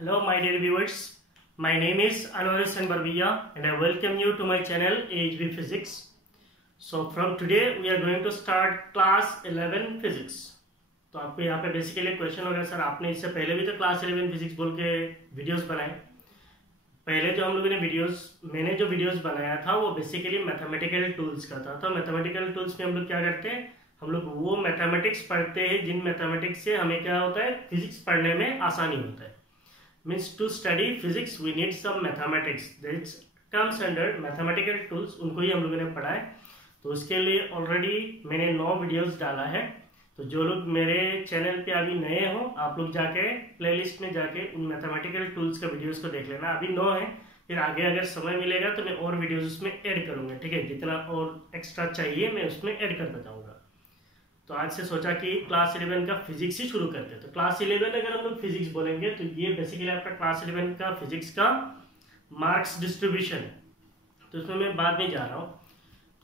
Hello my dear viewers, my name is Anwar Hussain Barbia and I welcome you to my channel AHB Physics. So from today we are going to start class 11 physics. तो आपको यहाँ पे basically question होगा sir आपने इससे पहले भी तो क्लास 11 फिजिक्स बोल के वीडियोस बनाए। पहले जो हम लोगों ने मैंने जो वीडियोस बनाया था वो बेसिकली मैथमेटिकल टूल्स का था। तो मैथमेटिकल टूल्स में हम लोग क्या करते हैं, हम लोग वो मैथमेटिक्स पढ़ते हैं जिन मैथमेटिक्स से हमें क्या होता है, फिजिक्स पढ़ने में आसानी होता है। Means to study physics we need some mathematics that comes under mathematical tools, उनको ही हम लोगों ने पढ़ा है। तो उसके लिए ऑलरेडी मैंने 9 वीडियोस डाला है। तो जो लोग मेरे चैनल पे अभी नए हो आप लोग जाके प्लेलिस्ट में जाके उन मैथमेटिकल टूल्स का वीडियोस को देख लेना। अभी 9 है, फिर आगे अगर समय मिलेगा तो मैं और वीडियोस उसमें ऐड करूंगा। ठीक है, जितना और एक्स्ट्रा चाहिए मैं उसमें ऐड करता जाऊंगा। तो आज से सोचा कि क्लास 11 का फिजिक्स ही शुरू करते हैं। तो क्लास 11 अगर हम लोग फिजिक्स बोलेंगे तो ये बेसिकली आपका क्लास 11 का फिजिक्स का मार्क्स डिस्ट्रीब्यूशन है। तो इसमें मैं बाद में जा रहा हूँ।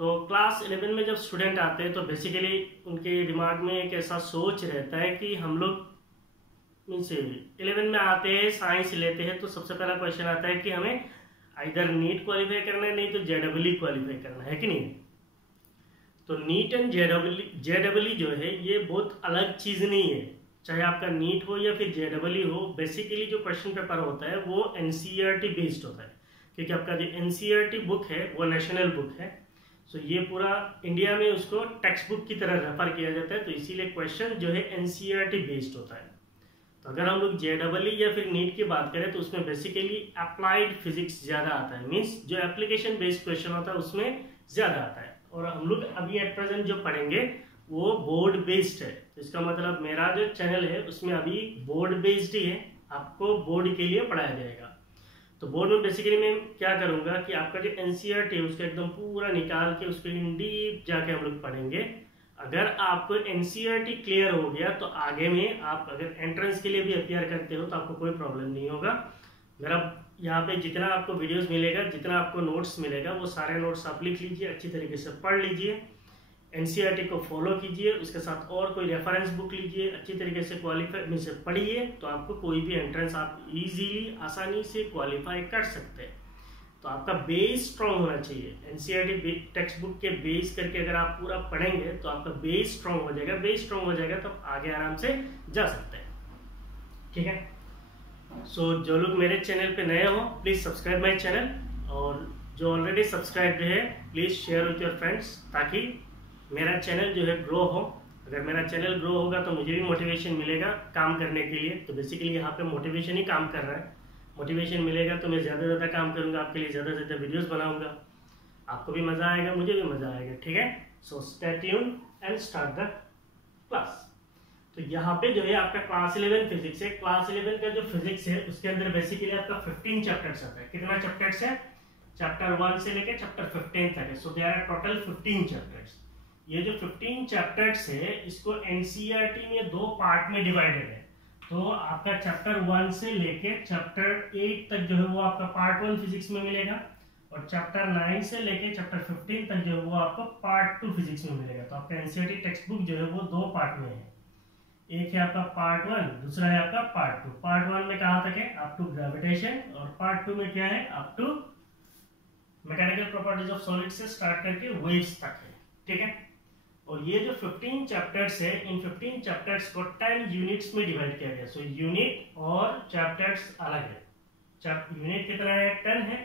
तो क्लास 11 में जब स्टूडेंट आते हैं तो बेसिकली उनके दिमाग में एक ऐसा सोच रहता है कि हम लोग मीन्स 11 में आते हैं, साइंस लेते हैं, तो सबसे पहला क्वेश्चन आता है कि हमें इधर नीट क्वालिफाई करना है, नहीं तो जेडब्ल्यू क्वालिफाई करना है कि नहीं। तो नीट एंड जेडब्ल्यू जो है ये बहुत अलग चीज नहीं है, चाहे आपका नीट हो या फिर जेडब्ल्यू हो। बेसिकली जो क्वेश्चन पेपर होता है वो एनसीईआरटी बेस्ड होता है, क्योंकि आपका जो एनसीईआरटी बुक है वो नेशनल बुक है। सो ये पूरा इंडिया में उसको टेक्स्ट बुक की तरह रेफर किया जाता है, तो इसीलिए क्वेश्चन जो है एनसीईआरटी बेस्ड होता है। तो अगर हम लोग जेडब्ल्यू या फिर नीट की बात करें तो उसमें बेसिकली अप्लाइड फिजिक्स ज्यादा आता है, मीन्स जो एप्लीकेशन बेस्ड क्वेश्चन होता है उसमें ज्यादा आता है। और हम लोग अभी एट प्रेजेंट जो पढ़ेंगे वो बोर्ड बेस्ड है। तो इसका मतलब मेरा जो चैनल है उसमें अभी बोर्ड बेस्ड ही है, आपको बोर्ड के लिए पढ़ाया जाएगा। तो बोर्ड में बेसिकली मैं क्या करूंगा कि आपका जो एनसीईआरटी है उसको एकदम पूरा निकाल के उस पर इन डीप जाके हम लोग पढ़ेंगे। अगर आपको एनसीईआरटी क्लियर हो गया तो आगे में आप अगर एंट्रेंस के लिए भी अपियर करते हो तो आपको कोई प्रॉब्लम नहीं होगा। मेरा यहाँ पे जितना आपको वीडियोस मिलेगा, जितना आपको नोट्स मिलेगा, वो सारे नोट्स आप लिख लीजिए, अच्छी तरीके से पढ़ लीजिए, एनसीईआरटी को फॉलो कीजिए, उसके साथ और कोई रेफरेंस बुक लीजिए, अच्छी तरीके से क्वालिफाई में से पढ़िए, तो आपको कोई भी एंट्रेंस आप इजीली आसानी से क्वालिफाई कर सकते हैं। तो आपका बेस स्ट्रॉन्ग होना चाहिए। एनसीईआरटी टेक्स्ट बुक के बेस करके अगर आप पूरा पढ़ेंगे तो आपका बेस स्ट्रॉन्ग हो जाएगा। बेस स्ट्रॉन्ग हो जाएगा तो आगे आराम से जा सकते हैं। ठीक है, सो जो लोग मेरे चैनल पे नए हो प्लीज सब्सक्राइब माय चैनल, और जो ऑलरेडी सब्सक्राइब है please share with your friends, ताकि मेरा चैनल जो है ग्रो हो। अगर मेरा चैनल ग्रो होगा तो मुझे भी मोटिवेशन मिलेगा काम करने के लिए। तो बेसिकली यहाँ पे मोटिवेशन ही काम कर रहा है। मोटिवेशन मिलेगा तो मैं ज़्यादा से ज़्यादा काम करूँगा, आपके लिए ज़्यादा से ज़्यादा वीडियोस बनाऊंगा, आपको भी मज़ा आएगा, मुझे भी मज़ा आएगा। ठीक है, so stay tuned and start the class. तो यहाँ पे जो है आपका क्लास 11 फिजिक्स है। क्लास 11 का जो फिजिक्स है उसके अंदर बेसिकली आपका 15 चैप्टर्स आता है। कितना चैप्टर्स है? चैप्टर 1 से लेकर चैप्टर 15 तक है। So there are total 15 chapters. ये जो 15 चैप्टर्स है इसको एनसीईआरटी में 2 पार्ट में डिवाइडेड है। तो आपका चैप्टर 1 से लेके चैप्टर 8 तक जो है वो आपका पार्ट 1 फिजिक्स में मिलेगा, और चैप्टर 9 से लेके चैप्टर 15 तक जो है वो आपको पार्ट 2 फिजिक्स में मिलेगा। तो आपका एनसीईआरटी टेक्स्ट बुक जो है वो 2 पार्ट में है। एक है आपका पार्ट 1, दूसरा है आपका पार्ट 2। पार्ट 1 में कहाँ तक है? अप टू ग्रेविटेशन, और पार्ट 2 में क्या है? Up to mechanical properties of solid से स्टार्ट करके वेव्स तक है। ठीक है, और ये जो 15 चैप्टर्स है, इन 15 चैप्टर्स को 10 यूनिट्स में डिवाइड किया गया। सो यूनिट और चैप्टर्स अलग है। यूनिट कितना है? 10 है।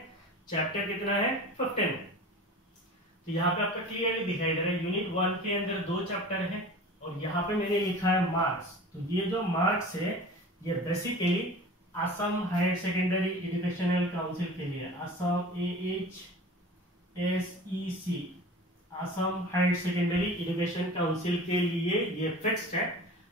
चैप्टर कितना है? 15 है। तो यहाँ पे आपका क्लियरली दिखाई दे रहा है यूनिट 1 के अंदर 2 चैप्टर है, और यहाँ पे मैंने लिखा है मार्क्स। तो ये जो मार्क्स है ये basically Assam higher secondary educational council के लिए, Assam AHSEC, Assam higher secondary education council के लिए ये फिक्स्ड है।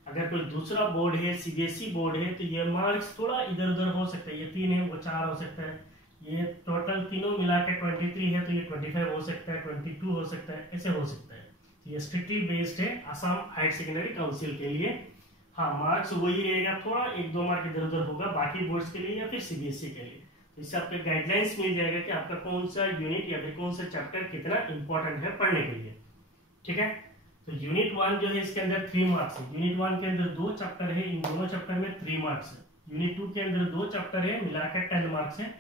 अगर कोई दूसरा बोर्ड है, सीबीएसई बोर्ड है, तो ये मार्क्स थोड़ा इधर उधर हो सकता है। ये 3 है वो 4 हो सकता है, ये टोटल तीनों मिला के 23 है तो ये 25 हो सकता है, 22 हो सकता है, ऐसे हो सकता है। तो ये स्ट्रिक्टली बेस्ड है असम हायर सेकेंडरी काउंसिल के लिए। हाँ, मार्क्स वही रहेगा, थोड़ा 1-2 मार्क इधर उधर होगा बाकी बोर्ड्स के लिए या फिर सीबीएसई के लिए। तो इससे आपको गाइडलाइंस मिल जाएगा कि आपका कौन सा यूनिट या फिर कौन सा चैप्टर कितना इंपॉर्टेंट है पढ़ने के लिए। ठीक है, तो यूनिट 1 जो है इसके अंदर 3 मार्क्स है। यूनिट 1 के अंदर 2 चैप्टर है, इन दोनों चैप्टर में 3 मार्क्स है। यूनिट 2 के अंदर 2 चैप्टर है, मिलाकर 10 मार्क्स है।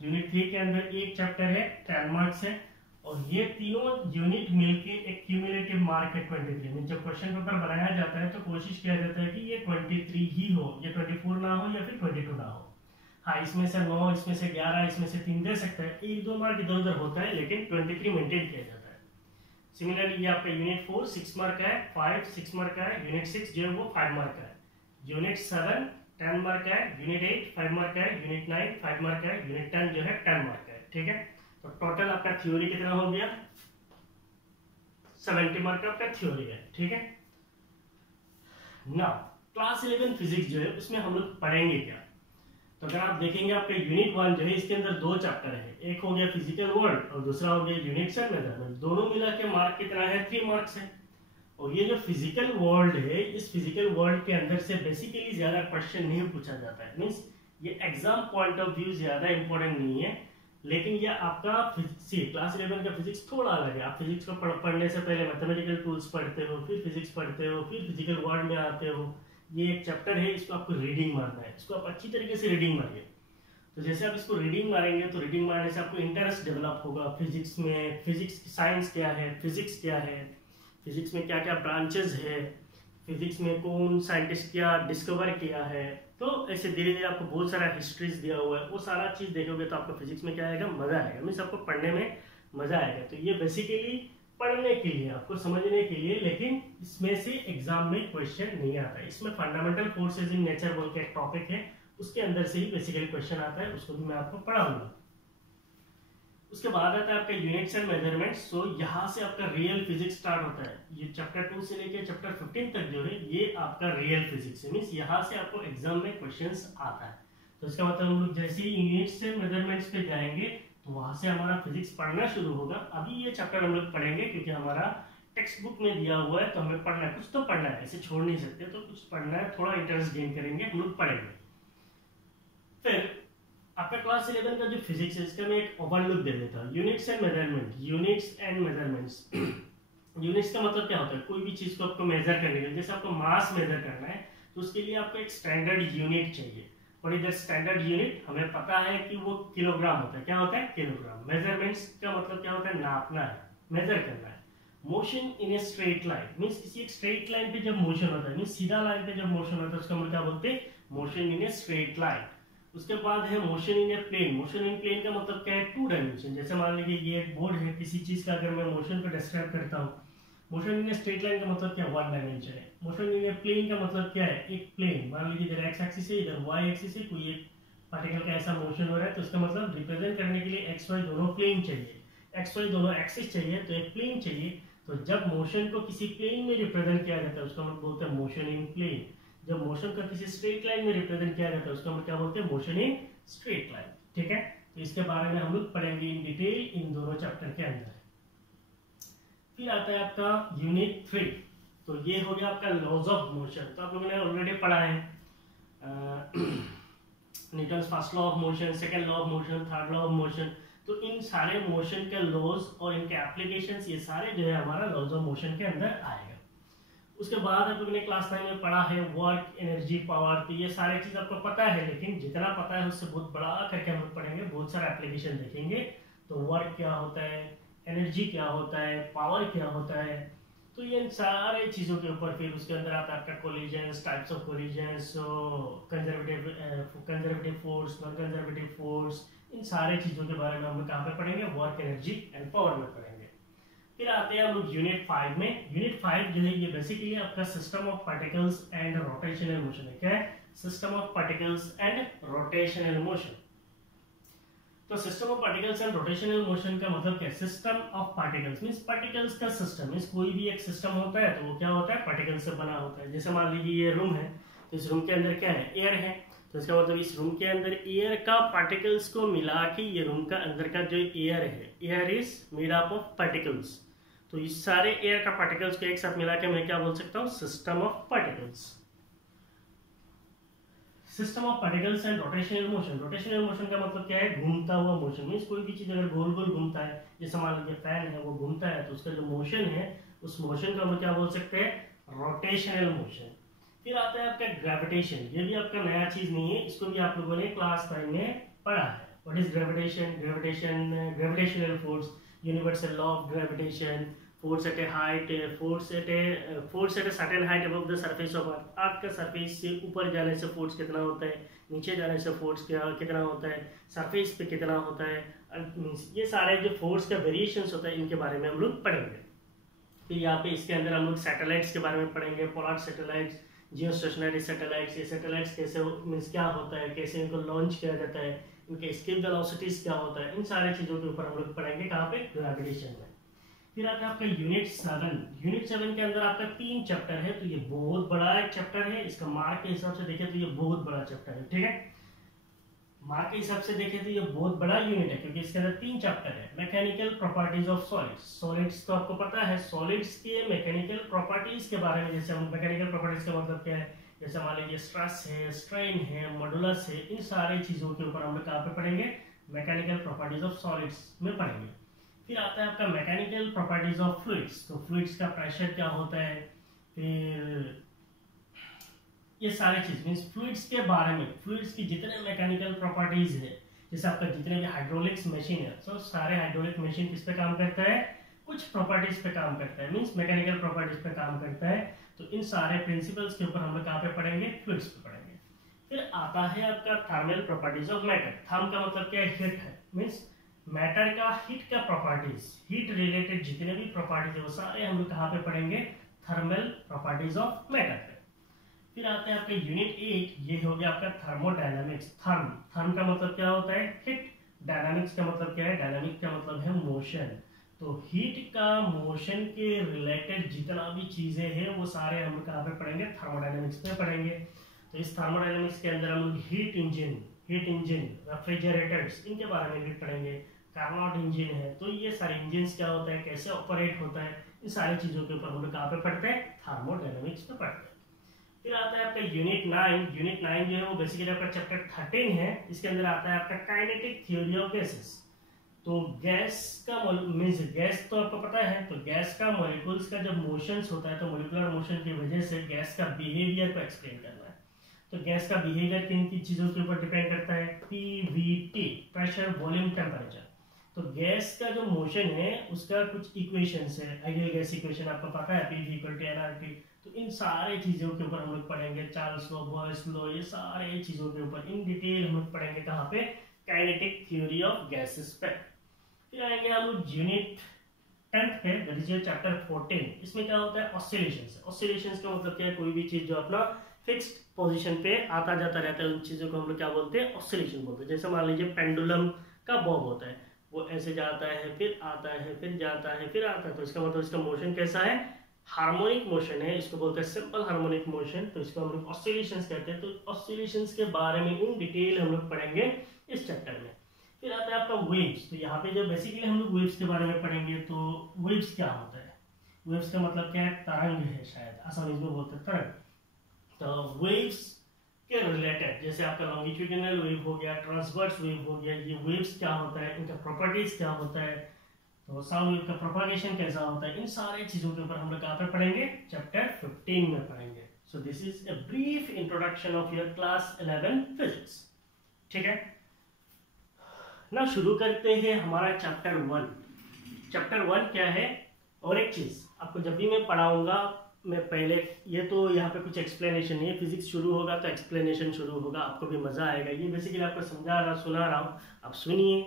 यूनिट 3 के अंदर 1 चैप्टर है, 10 मार्क्स है। और ये तीनों यूनिट मिलके एक क्यूमुलेटिव मार्क है 23 में। जब क्वेश्चन पेपर बनाया जाता है तो कोशिश किया जाता है कि ये 23 ही हो, ये 24 ना हो या फिर 22 ना हो। हाँ, इसमें से 9, इसमें से 11, इसमें से 3 दे सकते हैं, 1-2 मार्क इधर उधर होता है, लेकिन 23 मेंटेन किया जाता है। सिमिलरली ये आपका यूनिट 4 6 मार्क का है, 5 6 मार्क का है, यूनिट 6 जो है वो 5 मार्क का है, यूनिट 7 10 मार्क का है, यूनिट 8 5 मार्क का है, यूनिट 9 5 मार्क का है, यूनिट 10 जो है 10 मार्क का है। ठीक है, तो टोटल आपका थ्योरी कितना हो गया? 70 मार्क का आपका थ्योरी है। ठीक है, नाउ क्लास 11 फिजिक्स जो है उसमें हम लोग पढ़ेंगे क्या? तो अगर आप देखेंगे आपका यूनिट 1 जो है इसके अंदर 2 चैप्टर है, एक हो गया फिजिकल वर्ल्ड और दूसरा हो गया यूनिट्स एंड मेजरमेंट। दोनों मिला के मार्क कितना है? 3 मार्क्स है। और ये जो फिजिकल वर्ल्ड है, इस फिजिकल वर्ल्ड के अंदर से बेसिकली ज्यादा क्वेश्चन नहीं पूछा जाता है, मींस ये एग्जाम पॉइंट ऑफ व्यू ज्यादा इंपॉर्टेंट नहीं है। लेकिन ये आपका क्लास 11 का फिजिक्स थोड़ा अलग है। आप फिजिक्स को पढ़ने से पहले मैथमेटिकल टूल्स पढ़ते हो, फिर फिजिक्स पढ़ते हो, फिर फिजिकल वर्ल्ड में आते हो। ये एक चैप्टर है, इसको आपको रीडिंग मारना है, इसको आप अच्छी तरीके से रीडिंग मारिए। तो जैसे आप इसको रीडिंग मारेंगे तो रीडिंग मारने से आपको इंटरेस्ट डेवलप होगा फिजिक्स में। फिजिक्स साइंस क्या है, फिजिक्स क्या है, फिजिक्स में क्या क्या ब्रांचेस है, फिजिक्स में कौन साइंटिस्ट क्या डिस्कवर किया है। तो ऐसे धीरे धीरे आपको बहुत सारा हिस्ट्रीज दिया हुआ है, वो सारा चीज देखोगे तो आपको फिजिक्स में क्या आएगा? मजा आएगा, मीन्स आपको पढ़ने में मजा आएगा। तो ये बेसिकली पढ़ने के लिए, आपको समझने के लिए, लेकिन इसमें से एग्जाम में क्वेश्चन नहीं आता है। इसमें फंडामेंटल फोर्सेज इन नेचर बोल के एक टॉपिक है, उसके अंदर से ही बेसिकली क्वेश्चन आता है, उसको भी मैं आपको पढ़ाऊंगा। उसके बाद आता है आपका यूनिट्स एंड मेजरमेंट्स। सो यहाँ से आपका रियल फिजिक्स स्टार्ट होता है। ये चैप्टर 2 से लेके चैप्टर 15 तक जो है ये आपका रियल फिजिक्स है, मींस यहाँ से आपको एग्जाम में क्वेश्चंस आता है। तो इसका मतलब हम लोग जैसे ही यूनिट्स एंड मेजरमेंट्स पे जाएंगे तो वहां से हमारा फिजिक्स पढ़ना शुरू होगा। अभी ये चैप्टर हम लोग पढ़ेंगे क्योंकि हमारा टेक्स्ट बुक में दिया हुआ है, तो हमें पढ़ना है, कुछ तो पढ़ना है, ऐसे छोड़ नहीं सकते, तो कुछ पढ़ना है, थोड़ा इंटरेस्ट गेन करेंगे, हम लोग पढ़ेंगे। फिर आपका क्लास 11 का जो फिजिक्स है इसका मैं एक ओवरलुक दे देता हूँ। Units and measurement, units and measurements. Units का मतलब क्या होता है? कोई भी चीज को आपको मेजर करने के लिए, जैसे आपको मास मेजर करना है तो उसके लिए आपको एक स्टैंडर्ड यूनिट चाहिए। और इधर स्टैंडर्ड यूनिट हमें पता है कि वो किलोग्राम होता है। क्या होता है? किलोग्राम। मेजरमेंट्स का मतलब क्या होता है? नापना है, मेजर करना है। Motion in a straight line, means किसी एक स्ट्रेट लाइन पे जब मोशन होता है, मींस सीधा लाइन पे जब मोशन होता है उसका मतलब क्या बोलते हैं? Motion in a straight line. उसके बाद है motion in a plane. Motion in plane का मतलब क्या है? 2 डायमेंशन। जैसे मान लीजिए ये एक बोर्ड है, किसी चीज का अगर मैं मोशन को डिस्क्राइब करता हूँ, motion in a straight line का मतलब क्या? 1 डायमेंशन है। मोशन इन ए प्लेन का मतलब क्या है? एक प्लेन, मान लीजिए इधर एक्स एक्सिस है, इधर वाई एक्सिस है, कोई एक पार्टिकल का ऐसा मोशन हो रहा है, तो उसका मतलब रिप्रेजेंट करने के लिए एक्स वाई दोनों प्लेन चाहिए, एक्स वाई दोनों एक्सिस चाहिए, तो एक प्लेन चाहिए। तो जब मोशन को किसी प्लेन में रिप्रेजेंट किया जाता है उसका मतलब बोलते हैं मोशन इन प्लेन। जब मोशन का किसी स्ट्रेट लाइन में रिप्रेजेंट किया जाता है उसका मतलब क्या बोलते हैं? Motion in straight line. ठीक है, तो इसके बारे में हम लोग पढ़ेंगे इन डिटेल इन दोनों चैप्टर के अंदर। फिर आता है आपका यूनिट 3। तो ये हो गया आपका लॉज ऑफ मोशन। तो आप लोगों ने ऑलरेडी पढ़ा है Newton's first law of motion, second law of motion, third law of motion. तो इन सारे मोशन के लॉज और इनके एप्लीकेशंस ये सारे जो है हमारा लॉज ऑफ मोशन के अंदर आएगा। उसके बाद आप लोगों ने क्लास 9 में पढ़ा है वर्क, एनर्जी, पावर। तो ये सारी चीज आपको पता है, लेकिन जितना पता है उससे बहुत बड़ा करके हम लोग पढ़ेंगे, बहुत सारा एप्लीकेशन देखेंगे। तो वर्क क्या होता है, एनर्जी क्या होता है, पावर क्या होता है, तो ये सारे चीजों के ऊपर। फिर उसके अंदर आता है आपका collisions, types of collisions, conservative force, non conservative force, इन सारे चीजों के बारे में हम लोग कहाँ पे पढ़ेंगे? वर्क, एनर्जी एंड पावर में पढ़ेंगे। फिर आते हैं हम लोग यूनिट 5 में। यूनिट 5 जो है ये बेसिकली आपका system of particles and rotational motion है। क्या है? System of particles and rotational motion. तो system of particles and rotational motion का मतलब क्या है? System of particles means particles का सिस्टम, मींस कोई भी एक सिस्टम होता है तो वो क्या होता है? पार्टिकल से बना होता है। जैसे मान लीजिए ये रूम है, तो इस रूम के अंदर क्या है? एयर है। तो इसका मतलब इस रूम के अंदर एयर का पार्टिकल्स को मिला के ये रूम का अंदर का जो एयर है, air is made up of particles. तो इस सारे एयर का पार्टिकल्स को एक साथ मिला के मैं क्या बोल सकता हूँ? System of particles. System of particles and rotational motion. Rotational motion का मतलब क्या है? घूमता हुआ मोशन। मींस कोई भी चीज अगर गोल गोल घूमता है, जैसे मान लीजिए फैन है वो घूमता है, तो उसका जो मोशन है उस मोशन को हम क्या बोल सकते हैं? Rotational motion. फिर आता है आपका ग्रेविटेशन। ये भी आपका नया चीज नहीं है, इसको भी आप लोगों ने क्लास 5 में पढ़ा है। What is gravitation? Gravitational force, universal law of gravitation, force at a height, force at a certain height above the surface of earth। अर्थ का सरफेस से ऊपर जाने से फोर्स कितना होता है, नीचे जाने से फोर्स कितना होता है, सरफेस पे कितना होता है, ये सारे जो फोर्स का वेरिएशंस होता है इनके बारे में हम लोग पढ़ेंगे। फिर यहाँ पे इसके अंदर हम लोग सैटेलाइट्स के बारे में पढ़ेंगे, पोलर सैटेलाइट्स, जियो स्टेशनरी सैटेलाइट्स। ये सैटेलाइट्स कैसे मीन्स क्या होता है, कैसे इनको लॉन्च किया जाता है, इनके एस्केप वेलोसिटीज क्या होता है, इन सारे चीजों के ऊपर हम लोग पढ़ेंगे। कहाँ पे? ग्रेविटेशन में। फिर आता है आपका यूनिट 7। यूनिट 7 के अंदर आपका 3 चैप्टर है, तो ये बहुत बड़ा एक चैप्टर है। इसका मार्क के हिसाब से देखें तो ये बहुत बड़ा चैप्टर है, ठीक है। मार्क के हिसाब से देखें तो ये बहुत बड़ा यूनिट है, क्योंकि इसके अंदर 3 चैप्टर है। Mechanical properties of solids. Solids तो आपको पता है, सॉलिड्स के मैकेनिकल प्रॉपर्टीज के बारे में, जैसे हम मैकेनिकल प्रॉपर्टीज का मतलब क्या है, जैसे मान लीजिए स्ट्रेस है, स्ट्रेन है, मॉडुलस है, इन सारे चीजों के ऊपर हम लोग कहाँ पे पढ़ेंगे? मैकेनिकल प्रॉपर्टीज ऑफ सॉलिड्स में पढ़ेंगे। फिर आता है आपका मैकेनिकल प्रॉपर्टीज ऑफ फ्लूइड्स। तो फ्लूइड्स का प्रेशर क्या होता है, फिर ये सारे चीज मींस फ्लूइड्स के बारे में, फ्लूइड्स की जितने मैकेनिकल प्रॉपर्टीज है, जैसे आपका जितने भी हाइड्रोलिक्स मशीन है, तो सारे हाइड्रोलिक मशीन किस पे काम करता है? कुछ प्रॉपर्टीज पे काम करता है, मींस मैकेनिकल प्रॉपर्टीज पे काम करता है। तो इन सारे प्रिंसिपल्स के ऊपर हम लोग कहाँ पे पढ़ेंगे? फ्लूइड्स पे पढ़ेंगे। फिर आता है आपका thermal properties of matter. Therm का मतलब क्या है? हीट है, मींस मैटर का हीट का प्रॉपर्टीज, हीट रिलेटेड जितने भी प्रॉपर्टीज है वो सारे हम लोग कहाँ पे पढ़ेंगे? थर्मल प्रॉपर्टीज ऑफ मैटर पे। फिर आते हैं आपके यूनिट 8, ये हो गया आपका थर्मोडायनामिक्स। थर्म का मतलब क्या होता है? हीट। डायनामिक्स का मतलब क्या है? डायनामिक का मतलब है मोशन। तो हीट का मोशन के रिलेटेड जितना भी चीजें हैं वो सारे हम लोग कहाँ पे पढ़ेंगे? थर्मोडायनामिक्स में पढ़ेंगे। तो इस थर्मोडायनामिक्स के अंदर हम लोग हीट इंजन, रेफ्रिजरेटर्स, इनके बारे में भी पढ़ेंगे। कार्नोट इंजन है, तो ये सारे इंजन क्या होता है, कैसे ऑपरेट होता है, इन सारी चीजों के ऊपर हम लोग कहाँ पे पढ़ते हैं? थर्मोडायनामिक्स में पढ़ते हैं। फिर आता है आपका यूनिट 9। यूनिट 9 जो है वो बेसिकली आपका चैप्टर 13 है। इसके अंदर आता है आपका काइनेटिक थ्योरी ऑफ गैसेस। तो गैस का मींस गैस तो आपको पता है, तो गैस का मॉलिक्यूल्स का जब मोशंस होता है तो मॉलिक्यूलर मोशन की वजह से गैस का बिहेवियर को एक्सप्लेन करना है। तो गैस का बिहेवियर किन किन चीजों के ऊपर डिपेंड करता है? Pvt, pressure, volume, temperature. तो गैस का जो मोशन है उसका कुछ इक्वेशंस है, आइडियल गैस इक्वेशन आपको पता है, पी इक्वल टू एनआरटी। तो इन सारे चीजों के ऊपर हम लोग पढ़ेंगे, चार्ल्स लॉ, बॉयल्स लॉ, ये सारे चीजों के ऊपर इन डिटेल हम लोग पढ़ेंगे। कहाँ पे? काइनेटिक थ्योरी ऑफ गैसेस पे। फिर आएंगे हम लोग यूनिट 10 पे, दैट इज चैप्टर 14। इसमें क्या होता है? ऑसिलेशंस। ऑसिलेशंस का मतलब क्या है? कोई भी चीज जो अपना फिक्स्ड पोजीशन पे आता जाता रहता है, उन चीजों को हम लोग क्या बोलते हैं? ऑसिलेशन बोलते हैं। जैसे मान लीजिए पेंडुलम का बॉब होता है, वो ऐसे जाता है, फिर आता है, फिर जाता है, फिर आता है। तो इसका मतलब इसका मोशन कैसा है? हार्मोनिक मोशन है, इसको बोलते हैं सिंपल हार्मोनिक मोशन। तो इसको हम लोग ऑसिलेशंस कहते हैं। तो ऑसिलेशंस के बारे में इन डिटेल हम लोग पढ़ेंगे इस चैप्टर में। फिर आता है आपका वेव्स। तो यहाँ पे जो बेसिकली हम लोग वेव्स के बारे में पढ़ेंगे। तो वेव्स क्या होता है? वेव्स का मतलब क्या है? तरंग है, शायद आसानी में बोलते हैं तरंग। तो वेव्स के रिलेटेड जैसे आपका लॉन्गिट्यूडिनल वेव हो गया, ट्रांसवर्स वेव हो गया, ये वेव्स क्या होता है, इनका प्रॉपर्टीज क्या होता है, तो साउंड वेव का प्रोपगेशन कैसा होता है, इन सारे चीजों के ऊपर हम लोग कहाँ पे पढ़ेंगे? चैप्टर 15 में पढ़ेंगे। So this is a brief introduction of your class 11 physics. ठीक है, ना शुरू करते हैं हमारा चैप्टर 1। चैप्टर 1 क्या है? और एक चीज आपको जब भी मैं पढ़ाऊंगा, मैं पहले ये तो यहाँ पे कुछ एक्सप्लेनेशन नहीं है, फिजिक्स शुरू होगा तो एक्सप्लेनेशन शुरू होगा, आपको भी मजा आएगा। ये बेसिकली आपको समझा रहा सुना रहा हूँ, आप सुनिए।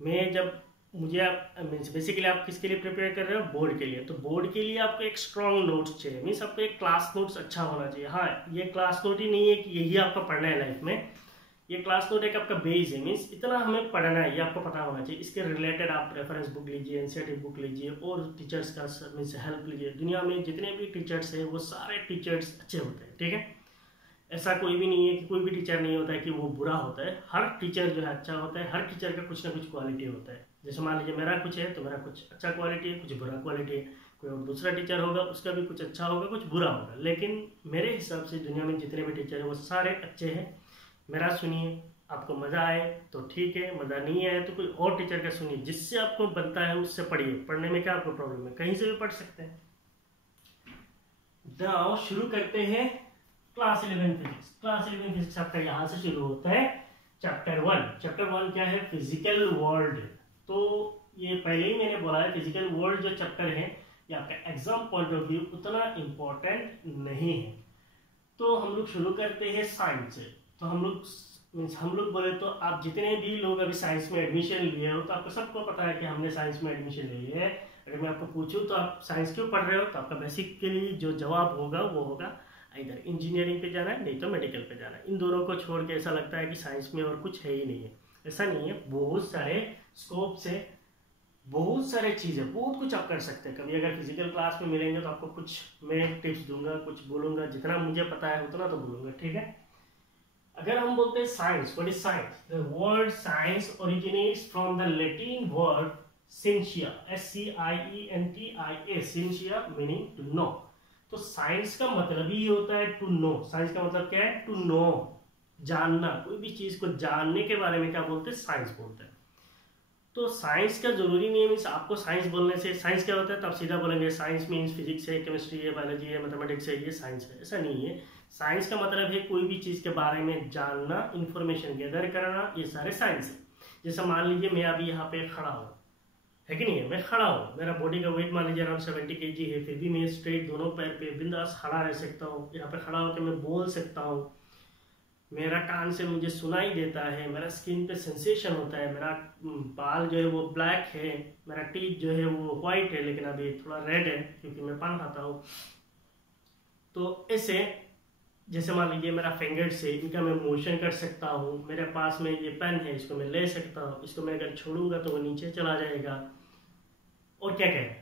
मैं जब मुझे आप मीन्स बेसिकली आप किसके लिए प्रिपेयर कर रहे हो? बोर्ड के लिए। तो बोर्ड के लिए आपको एक स्ट्रॉन्ग नोट्स चाहिए, मीन्स आपको एक क्लास नोट्स अच्छा होना चाहिए। हाँ, ये क्लास नोट ही नहीं है कि यही आपको पढ़ना है लाइफ में, ये क्लास नोट एक आपका बेस है, मीन्स इतना हमें पढ़ना है, ये आपको पता होना चाहिए। इसके रिलेटेड आप रेफरेंस बुक लीजिए, एनसीईआरटी बुक लीजिए और टीचर्स का मीन्स हेल्प लीजिए। दुनिया में जितने भी टीचर्स हैं वो सारे टीचर्स अच्छे होते हैं, ठीक है। ऐसा कोई भी नहीं है कि कोई भी टीचर नहीं होता है कि वो बुरा होता है, हर टीचर जो है अच्छा होता है, हर टीचर का कुछ ना कुछ क्वालिटी होता है। जैसे मान लीजिए मेरा कुछ है तो मेरा कुछ अच्छा क्वालिटी है, कुछ बुरा क्वालिटी है। कोई और दूसरा टीचर होगा उसका भी कुछ अच्छा होगा, कुछ बुरा होगा, लेकिन मेरे हिसाब से दुनिया में जितने भी टीचर हैं वो सारे अच्छे हैं। मेरा सुनिए, आपको मजा आए तो ठीक है, मजा नहीं आए तो कोई और टीचर का सुनिए, जिससे आपको बनता है उससे पढ़िए। पढ़ने में क्या आपको प्रॉब्लम है? कहीं से भी पढ़ सकते हैं। नाउ शुरू करते हैं क्लास 11 फिजिक्स। क्लास 11 फिजिक्स आपका यहाँ से शुरू होता है चैप्टर 1। चैप्टर 1 क्या है? Physical world. तो ये पहले ही मैंने बोला है, फिजिकल वर्ल्ड जो चैप्टर है ये आपका एग्जाम पॉइंट ऑफ व्यू उतना इम्पोर्टेंट नहीं है। तो हम लोग शुरू करते हैं साइंस से। तो हम लोग बोले तो आप जितने भी लोग अभी साइंस में एडमिशन लिए हो तो आपको सबको पता है कि हमने साइंस में एडमिशन ले लिया है। अगर मैं आपको पूछूं तो आप साइंस क्यों पढ़ रहे हो, तो आपका बेसिकली जो जवाब होगा वो होगा इधर इंजीनियरिंग पे जाना है, नहीं तो मेडिकल पे जाना है। इन दोनों को छोड़ के ऐसा लगता है कि साइंस में और कुछ है ही नहीं है। ऐसा नहीं है, बहुत सारे स्कोप से बहुत सारे चीज़ें, बहुत कुछ आप कर सकते हैं। कभी अगर फिजिकल क्लास में मिलेंगे तो आपको कुछ मैं टिप्स दूंगा, कुछ बोलूंगा, जितना मुझे पता है उतना तो बोलूंगा, ठीक है। अगर हम बोलते हैं science, what is science? The word science originates from the Latin word scientia, SCIENTIA, scientia meaning to know. तो साइंस का मतलब ही होता है टू नो। साइंस का मतलब क्या है? टू नो, जानना। कोई भी चीज को जानने के बारे में क्या बोलते हैं? साइंस बोलते हैं। तो साइंस का जरूरी नहीं है आपको साइंस बोलने से साइंस क्या होता है तो आप सीधा बोलेंगे साइंस मीन्स फिजिक्स है, केमिस्ट्री है, बायोलॉजी है, मैथमेटिक्स है, ये साइंस है। ऐसा नहीं है। साइंस का मतलब है कोई भी चीज के बारे में जानना, इंफॉर्मेशन गैदर करना, ये सारे साइंस है। जैसे मान लीजिए मैं अभी यहाँ पे खड़ा हूँ, है कि नहीं है? मैं खड़ा हूँ, मेरा बॉडी का वेट मान लीजिए अराउंड 70 kg है, फिर भी मैं स्ट्रेट दोनों पैर पे बिंदास खड़ा रह सकता हूँ। यहाँ पे खड़ा होकर मैं बोल सकता हूँ, मेरा कान से मुझे सुनाई देता है, मेरा स्किन पे सेंसेशन होता है, मेरा बाल जो है वो ब्लैक है, मेरा टीथ जो है वो व्हाइट है लेकिन अभी थोड़ा रेड है क्योंकि मैं पान खाता हूँ। तो ऐसे जैसे मान लीजिए मेरा फिंगर से इनका मैं मोशन कर सकता हूँ। मेरे पास में ये पेन है, इसको मैं ले सकता हूँ, इसको मैं अगर छोड़ूंगा तो वो नीचे चला जाएगा। और क्या कहें,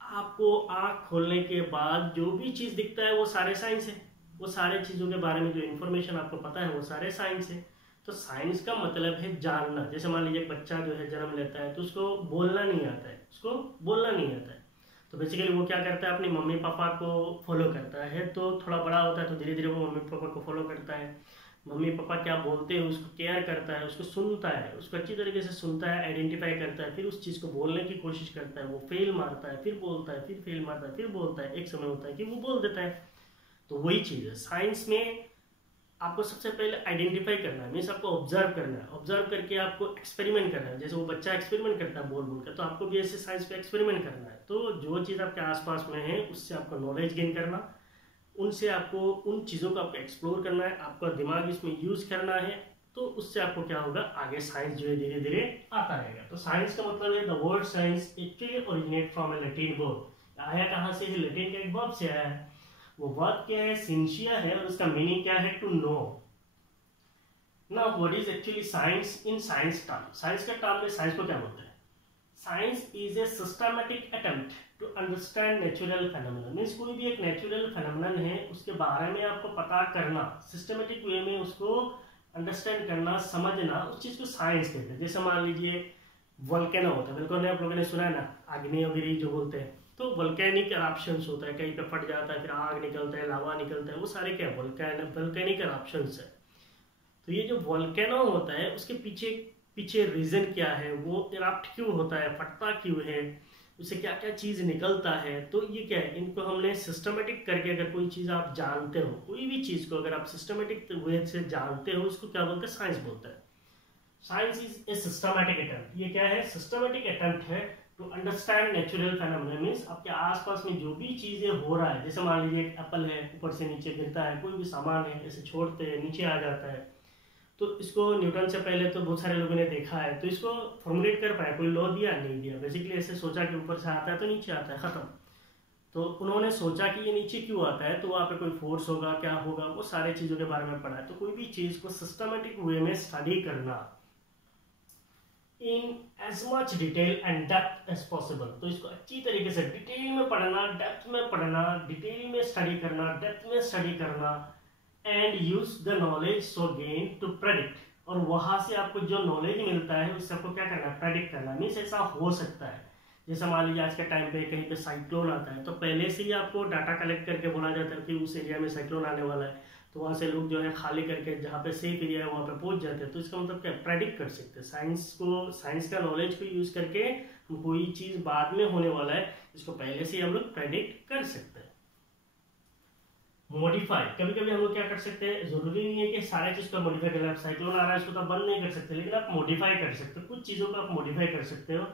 आपको आँख खोलने के बाद जो भी चीज दिखता है वो सारे साइंस है। वो सारे चीजों के बारे में जो इन्फॉर्मेशन आपको पता है वो सारे साइंस है। तो साइंस का मतलब है जानना। जैसे मान लीजिए एक बच्चा जो है जन्म लेता है तो उसको बोलना नहीं आता है, उसको बोलना नहीं आता है। तो बेसिकली वो क्या करता है? अपनी मम्मी पापा को फॉलो करता है। तो थोड़ा बड़ा होता है तो धीरे धीरे वो मम्मी पापा को फॉलो करता है। मम्मी पापा क्या बोलते हैं उसको केयर करता है, उसको सुनता है, उसको अच्छी तरीके से सुनता है, आइडेंटिफाई करता है, फिर उस चीज़ को बोलने की कोशिश करता है। वो फेल मारता है, फिर बोलता है, फिर फेल मारता है, फिर बोलता है। एक समय होता है कि वो बोल देता है। तो वही चीज़ है साइंस में। आपको सबसे पहले आइडेंटिफाई करना है, मीन्स आपको ऑब्जर्व करना है। ऑब्जर्व करके आपको एक्सपेरिमेंट करना है। जैसे वो बच्चा एक्सपेरिमेंट करता है बोल बोल कर, तो आपको भी ऐसे साइंस पे एक्सपेरिमेंट करना है। तो जो चीज़ आपके आसपास में है उससे आपको नॉलेज गेन करना, उनसे आपको उन चीज़ों को आपको एक्सप्लोर करना है, आपका दिमाग इसमें यूज करना है। तो उससे आपको क्या होगा, आगे साइंस जो है धीरे धीरे आता रहेगा। तो साइंस का मतलब है the word science actually originate from A Latin word. आया कहाँ से? लैटिन का एक वर्ब से आया है। वो वर्ब क्या है? सिंशिया है, और उसका मीनिंग क्या है? To know. Now what is actually science in science term? Science का टर्म में साइंस को क्या बोलते हैं? Science is a systematic attempt to understand natural phenomenon. Means कोई भी एक नेचुरल फेनोमेनन है उसके बारे में आपको पता करना, सिस्टमेटिक वे में उसको अंडरस्टैंड करना, समझना, उस चीज को साइंस कहते हैं। जैसे मान लीजिए वोल्केनो होता है, वोल्केनो आप लोगों ने सुना है ना, आग्नेयगिरी जो बोलते हैं। तो वोल्केनिक एरप्शंस होता है, कहीं पे फट जाता है, फिर आग निकलता है, लावा निकलता है, वो सारे क्या वोल्केनिक एरप्शंस है। तो ये जो वोल्केनो होता है उसके पीछे रीजन क्या है, वो इरप्ट क्यों होता है, फटता क्यों है, उससे क्या क्या चीज निकलता है। तो ये क्या है, इनको हमने सिस्टमेटिक करके, अगर कोई चीज आप जानते हो, कोई भी चीज को अगर आप सिस्टमेटिक वे से जानते हो, उसको क्या बोलते हैं? साइंस बोलते हैं। Science is a systematic attempt. ये क्या है? सिस्टमैटिक अटेम्प्ट है to understand natural phenomena. Means आपके आसपास में जो भी चीजें हो रहा है, जैसे मान लीजिए एक एप्पल है, ऊपर से नीचे गिरता है, कोई भी सामान है, ऐसे छोड़ते हैं नीचे आ जाता है। तो इसको न्यूटन से पहले तो बहुत सारे लोगों ने देखा है, तो इसको फॉर्मुलेट कर पाया, कोई लॉ दिया नहीं दिया। बेसिकली ऐसे सोचा कि ऊपर से आता है तो नीचे आता है, खत्म। तो उन्होंने सोचा कि ये नीचे क्यों आता है, तो वहाँ पे कोई फोर्स होगा, क्या होगा, वो सारे चीजों के बारे में पढ़ा है। तो कोई भी चीज को सिस्टमेटिक वे में स्टडी करना in as much detail and depth as possible. तो इसको अच्छी तरीके से डिटेल में पढ़ना, डेप्थ में पढ़ना, डिटेल में स्टडी करना, डेप्थ में स्टडी करना, and use the knowledge so gain to predict. और वहां से आपको जो नॉलेज मिलता है उससे आपको क्या करना है? प्रेडिक्ट करना। मीन्स ऐसा हो सकता है, जैसे मान लीजिए आज के टाइम पे कहीं पे साइक्लोन आता है, तो पहले से ही आपको डाटा कलेक्ट करके बोला जाता है कि उस एरिया में साइक्लोन आने वाला है। तो वहां से लोग जो है खाली करके जहाँ पे सेफ एरिया है वहां पे पहुंच जाते हैं। तो इसका मतलब क्या? प्रेडिक्ट कर सकते हैं। साइंस का नॉलेज को यूज करके हम कोई चीज बाद में होने वाला है इसको पहले से ही हम लोग प्रेडिक्ट कर सकते हैं। मॉडिफाई, कभी कभी हम लोग क्या कर सकते हैं, जरूरी नहीं है कि सारे चीज को मॉडिफाई कर ले। आप साइक्लोन आ रहा है इसको तो आप बंद नहीं कर सकते, लेकिन आप मॉडिफाई कर सकते हो, कुछ चीजों को आप मॉडिफाई कर सकते हो।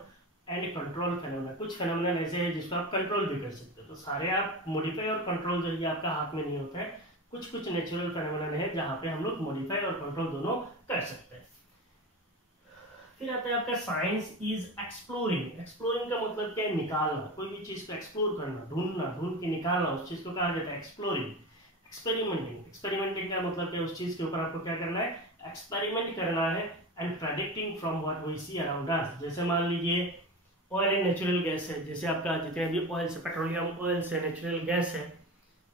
एंड कंट्रोल फेनोमेना, कुछ फेनोमेना ऐसे है जिसको आप कंट्रोल भी कर सकते हो। तो सारे आप मॉडिफाई और कंट्रोल जो है आपका हाथ में नहीं होता है, कुछ कुछ नेचुरल फेनोमेना है जहाँ पे हम लोग मॉडिफाई और कंट्रोल दोनों कर सकते हैं। फिर आता है आपका साइंस इज एक्सप्लोरिंग। एक्सप्लोरिंग का मतलब क्या है, निकालना, कोई भी चीज को एक्सप्लोर करना, ढूंढना, ढूंढ के निकालना, उस चीज को कहा जाता है एक्सप्लोरिंग। एक्सपेरिमेंटिंग, एक्सपेरिमेंटिंग का मतलब क्या, उस चीज के ऊपर आपको क्या करना है, एक्सपेरिमेंट करना है। And predicting from what we see around us, जैसे मान लीजिए ऑयल एंड नेचुरल गैस है, जैसे आपका जितने भी ऑयल से, पेट्रोलियम ऑयल से नेचुरल गैस है,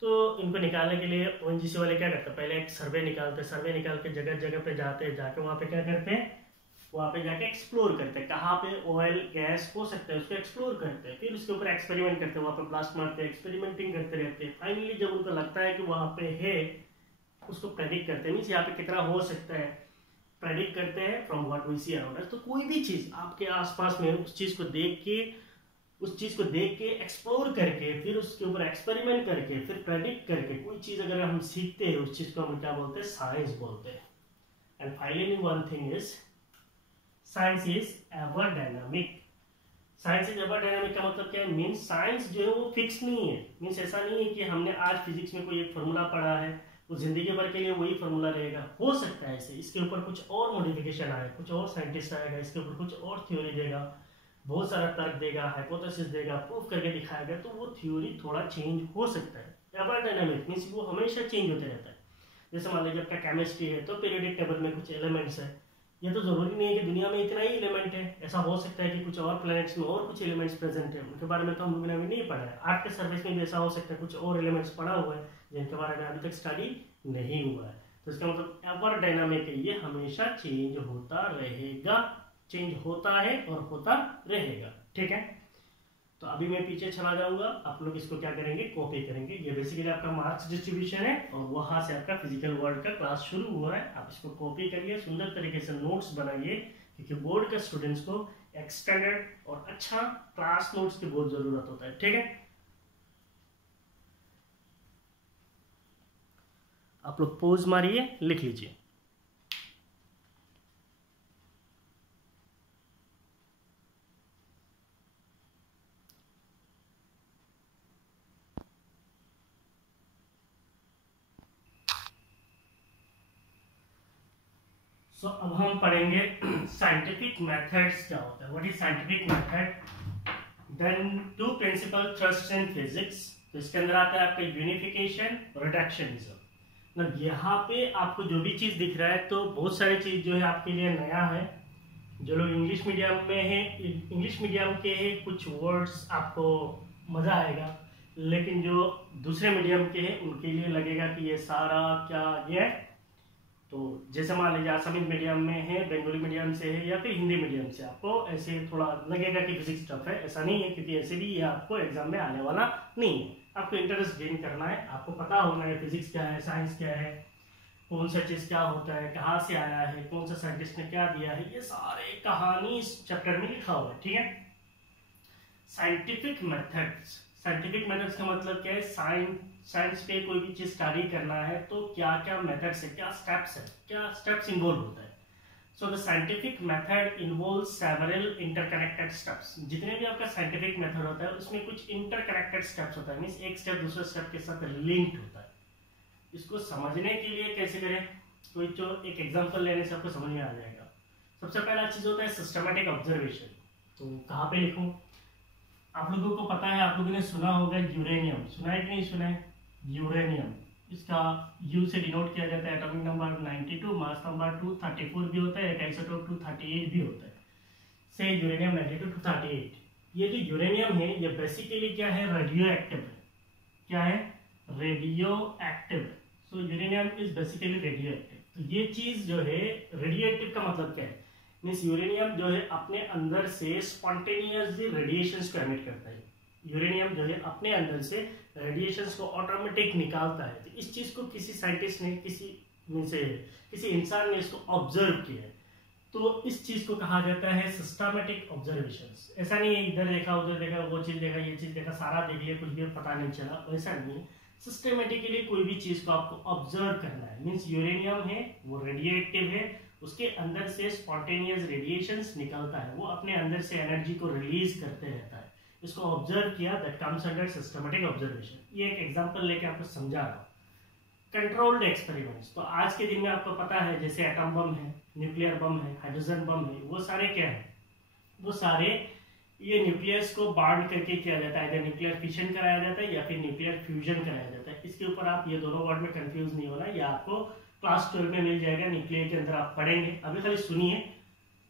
तो इनको निकालने के लिए ओएनजीसी वाले क्या करते हैं, पहले एक सर्वे निकालते हैं, सर्वे निकाल के जगह जगह पे जाते हैं, जाके वहाँ पे क्या करते हैं, वहाँ पे जाके एक्सप्लोर करते हैं कहाँ पे ऑयल गैस हो सकता है, उसको एक्सप्लोर करते हैं, फिर उसके ऊपर एक्सपेरिमेंट करते हैं, वहाँ पे ब्लास्ट मारते हैं, एक्सपेरिमेंटिंग करते रहते हैं। फाइनली जब उनको लगता है कि वहाँ पे है, उसको प्रेडिक्ट करते हैं, मीन्स यहाँ पे कितना हो सकता है, प्रेडिक्ट करते हैं from what we see around us. तो कोई भी चीज आपके आसपास में, उस चीज को देख के एक्सप्लोर करके, फिर उसके ऊपर एक्सपेरिमेंट करके, फिर प्रेडिक्ट करके कोई चीज अगर हम सीखते हैं, उस चीज को हम क्या बोलते हैं, साइंस बोलते हैं। And finally one thing is science is ever dynamic. Science is ever dynamic का मतलब क्या है, मीन्स साइंस जो है वो फिक्स नहीं है। मीन्स ऐसा नहीं है कि हमने आज फिजिक्स में कोई एक फॉर्मूला पढ़ा है, वो जिंदगी भर के लिए वही फॉर्मूला रहेगा। हो सकता है ऐसे इसके ऊपर कुछ और मॉडिफिकेशन आए, कुछ और साइंटिस्ट आएगा, इसके ऊपर कुछ और थ्योरी देगा, बहुत सारा तर्क देगा, हाइपोथेसिस देगा, प्रूफ करके दिखाएगा, तो वो थ्योरी थोड़ा चेंज हो सकता है। एवर डायनामिक मीन्स वो हमेशा चेंज होते रहता है। जैसे मान लीजिए आपका केमिस्ट्री है, तो पीरियोडिक टेबल में कुछ एलिमेंट्स है, ये तो जरूरी नहीं है कि दुनिया में इतना ही एलिमेंट है, ऐसा हो सकता है कि कुछ और प्लैनेट्स में और कुछ एलिमेंट्स प्रेजेंट है, उनके बारे में तो हम लोगों ने अभी नहीं पढ़ा है। आर्ट के सर्विस में भी ऐसा हो सकता है, कुछ और एलिमेंट्स पढ़ा हुआ है जिनके बारे में अभी तक स्टडी नहीं हुआ है। तो इसका मतलब एवर डायनामिक है, ये हमेशा चेंज होता रहेगा, चेंज होता है और होता रहेगा। ठीक है, तो अभी मैं पीछे चला जाऊंगा, आप लोग इसको क्या करेंगे, कॉपी करेंगे। ये बेसिकली आपका मार्क्स डिस्ट्रीब्यूशन है और वहां से आपका फिजिकल वर्ल्ड का क्लास शुरू हुआ है। आप इसको कॉपी करिए, सुंदर तरीके से नोट्स बनाइए, क्योंकि बोर्ड के स्टूडेंट्स को एक स्टैंडर्ड और अच्छा क्लास नोट्स की बहुत जरूरत होता है। ठीक है, आप लोग पोज मारिए, लिख लीजिए। सो अब हम पढ़ेंगे साइंटिफिक मेथड्स क्या होता है, what is scientific method. Then two principal thrust in physics, तो इसके अंदर आता है आपका यूनिफिकेशन, रिडक्शनिज्म। मतलब यहाँ पे आपको जो भी चीज दिख रहा है, तो बहुत सारी चीज जो है आपके लिए नया है। जो लोग इंग्लिश मीडियम में है, इंग्लिश मीडियम के कुछ वर्ड्स आपको मजा आएगा, लेकिन जो दूसरे मीडियम के हैं उनके लिए लगेगा कि ये सारा क्या ये है। तो जैसे मान लीजिए असमित मीडियम में है, बंगाली मीडियम से है, या फिर हिंदी मीडियम से, आपको ऐसे थोड़ा लगेगा कि फिजिक्स टफ है। ऐसा नहीं है, क्योंकि ऐसे भी ये आपको एग्जाम में आने वाला नहीं है। आपको इंटरेस्ट गेन करना है, आपको पता होना है फिजिक्स क्या है, साइंस क्या है, कौन सा चीज क्या होता है, कहाँ से आया है, कौन सा साइंटिस्ट ने क्या दिया है, ये सारे कहानी इस चैप्टर में लिखा हुआ है। ठीक है, साइंटिफिक मेथड्स। साइंटिफिक मेथड्स का मतलब क्या है, साइंस पे कोई भी चीज स्टडी करना है तो क्या क्या मेथड्स है, क्या स्टेप्स इन्वॉल्व होता है। So the scientific method involves several interconnected steps. जितने भी आपका साइंटिफिक मेथड होता है उसमें कुछ इंटरकनेक्टेड स्टेप्स होता है, मींस एक स्टेप दूसरे स्टेप के साथ लिंक्ड होता है। इसको समझने के लिए कैसे करें, कोई जो एक एग्जांपल लेने से आपको समझ में आ जाएगा। सबसे पहला चीज होता है सिस्टमैटिक ऑब्जर्वेशन। तो कहाँ पे लिखूं, आप लोगों को पता है, आप लोगों ने सुना होगा यूरेनियम, सुना है कि नहीं सुना है, यूरेनियम, इसका यू से डिनोट किया जाता है, एटॉमिक नंबर 92, मास नंबर 234 भी होता है, एक आइसोटोप 238 भी होता है। से यूरेनियम 92 238, ये जो यूरेनियम है ये बेसिकली क्या है, रेडियो एक्टिव है। क्या है, रेडियो एक्टिव है। So uranium is basically radioactive. तो ये चीज जो है, रेडियो एक्टिव का मतलब क्या है, मीन्स यूरेनियम जो है अपने अंदर से स्पॉन्टेनियसली रेडिएशंस को एमिट करता है। यूरेनियम जो है अपने अंदर से रेडिएशंस को ऑटोमेटिक निकालता है। तो इस चीज को किसी साइंटिस्ट ने, किसी इंसान ने इसको ऑब्जर्व किया है, तो इस चीज को कहा जाता है सिस्टमैटिक ऑब्जर्वेशंस। ऐसा नहीं है इधर देखा उधर देखा, वो चीज देखा ये चीज देखा, सारा देख लिया, कुछ भी पता नहीं चला, वैसा नहीं है। सिस्टमेटिकली कोई भी चीज को आपको ऑब्जर्व करना है। मीन्स यूरेनियम है वो रेडिएटिव है, उसके अंदर से स्पॉन्टेनियस रेडिएशंस निकलता है, वो अपने अंदर से एनर्जी को रिलीज करते रहता है। इसको ऑब्जर्व किया, that comes under systematic observation. ये एक एग्जांपल लेके आपको समझा रहा हूँ। कंट्रोल्ड एक्सपेरिमेंट्स, तो आज के दिन में आपको पता है जैसे एटम बम है, न्यूक्लियर बम है, हाइड्रोजन बम है, वो सारे क्या है, वो सारे ये न्यूक्लियस को बांड करके किया जाता है। इधर न्यूक्लियर फिशन कराया जाता है या फिर न्यूक्लियर फ्यूजन कराया जाता है। इसके ऊपर आप ये दोनों वर्ड में कंफ्यूज नहीं होना, ये आपको क्लास 12 में मिल जाएगा, न्यूक्लियर के अंदर आप पढ़ेंगे। अभी खाली सुनिए,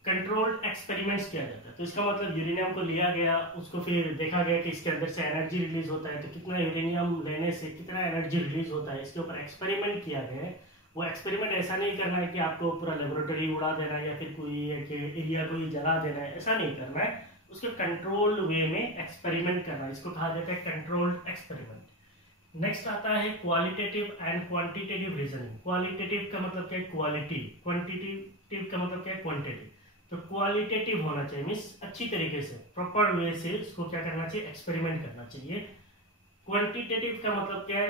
कंट्रोल्ड एक्सपेरिमेंट्स किया जाता है। तो इसका मतलब यूरेनियम को लिया गया, उसको फिर देखा गया कि इसके अंदर से एनर्जी रिलीज होता है, तो कितना यूरेनियम लेने से कितना एनर्जी रिलीज होता है, इसके ऊपर एक्सपेरिमेंट किया गया है। वो एक्सपेरिमेंट ऐसा नहीं करना है कि आपको पूरा लेबोरेटरी उड़ा देना है या फिर कोई एरिया को ही जला देना है, ऐसा नहीं करना है। उसके कंट्रोल्ड वे में एक्सपेरिमेंट करना है, इसको कहा जाता है कंट्रोल्ड एक्सपेरिमेंट। नेक्स्ट आता है qualitative and quantitative reasoning. Qualitative का मतलब क्या है, क्वालिटी, क्वांटिटेटिव का मतलब क्या है, क्वांटिटी। तो क्वालिटेटिव होना चाहिए, मीन्स अच्छी तरीके से प्रॉपर वे से इसको क्या करना चाहिए, एक्सपेरिमेंट करना चाहिए। क्वांटिटेटिव का मतलब क्या है,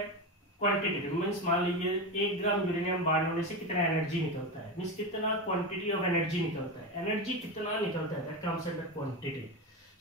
क्वांटिटेटिव मीन्स मान लीजिए 1 ग्राम यूरेनियम बांड होने से कितना एनर्जी निकलता है, मीन्स कितना क्वांटिटी ऑफ एनर्जी निकलता है, एनर्जी कितना निकलता है, दैट कम्स अंडर क्वांटिटी।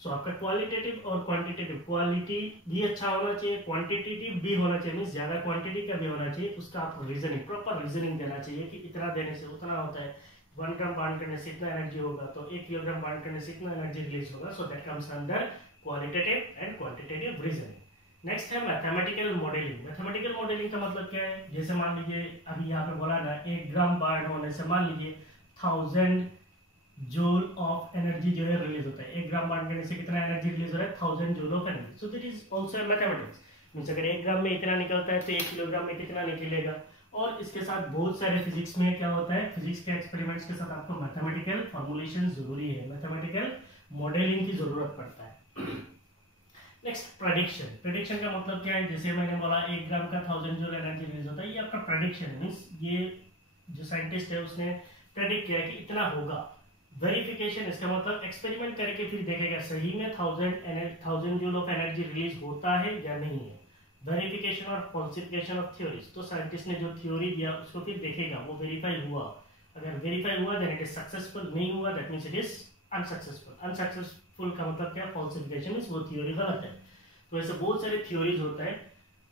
सो आपका क्वालिटेटिव और क्वांटिटेटिव, क्वालिटी भी अच्छा होना चाहिए, क्वांटिटेटिव भी होना चाहिए, मीन्स ज्यादा क्वांटिटी का भी होना चाहिए। उसका आपको रीजनिंग, प्रॉपर रीजनिंग देना चाहिए कि इतना देने से उतना होता है, 1 ग्राम बांड करने से इतना एनर्जी होगा, तो 1 किलोग्राम बांड करने से इतना एनर्जी रिलीज होगा। So that comes under qualitative and quantitative reasoning. Next है मैथमेटिकल मॉडलिंग। मैथमेटिकल मॉडलिंग का मतलब क्या है, जैसे मान लीजिए अभी यहाँ पे बोला ना 1 ग्राम बांड होने से मान लीजिए 1000 जूल ऑफ एनर्जी जो है रिलीज होता है। 1 ग्राम बांड करने से कितना एनर्जी रिलीज हो रहा है, 1000 joule of energy. So that is also mathematics, means अगर 1 ग्राम में इतना निकलता है तो 1 किलोग्राम में कितना निकलेगा। और इसके साथ बहुत सारे फिजिक्स में क्या होता है, फिजिक्स के एक्सपेरिमेंट्स के साथ आपको मैथमेटिकल फॉर्मुलेशन जरूरी है, मैथमेटिकल मॉडलिंग की जरूरत पड़ता है। Next prediction. प्रेडिक्शन का मतलब क्या है, जैसे मैंने बोला 1 ग्राम का 1000 जूल एनर्जी रिलीज होता है, ये आपका प्रेडिक्शन मींस ये जो साइंटिस्ट है उसने प्रेडिक्ट किया कि इतना होगा। वेरिफिकेशन, इसका मतलब एक्सपेरिमेंट करके फिर देखेगा सही में 1000 जूल ऑफ एनर्जी रिलीज होता है या नहीं है। वेरिफिकेशन और फॉल्सिफिकेशन ऑफ थ्योरीज, तो साइंटिस्ट ने जो थ्योरी दिया उसको फिर देखेगा वो वेरीफाई हुआ, अगर वेरीफाई हुआ देन इट इज सक्सेसफुल, नहीं हुआ that means it is unsuccessful. Unsuccessful का मतलब क्या, फॉल्सिफिकेशन मींस वो थ्योरी गलत है। तो ऐसे बहुत सारे थ्योरीज होता है,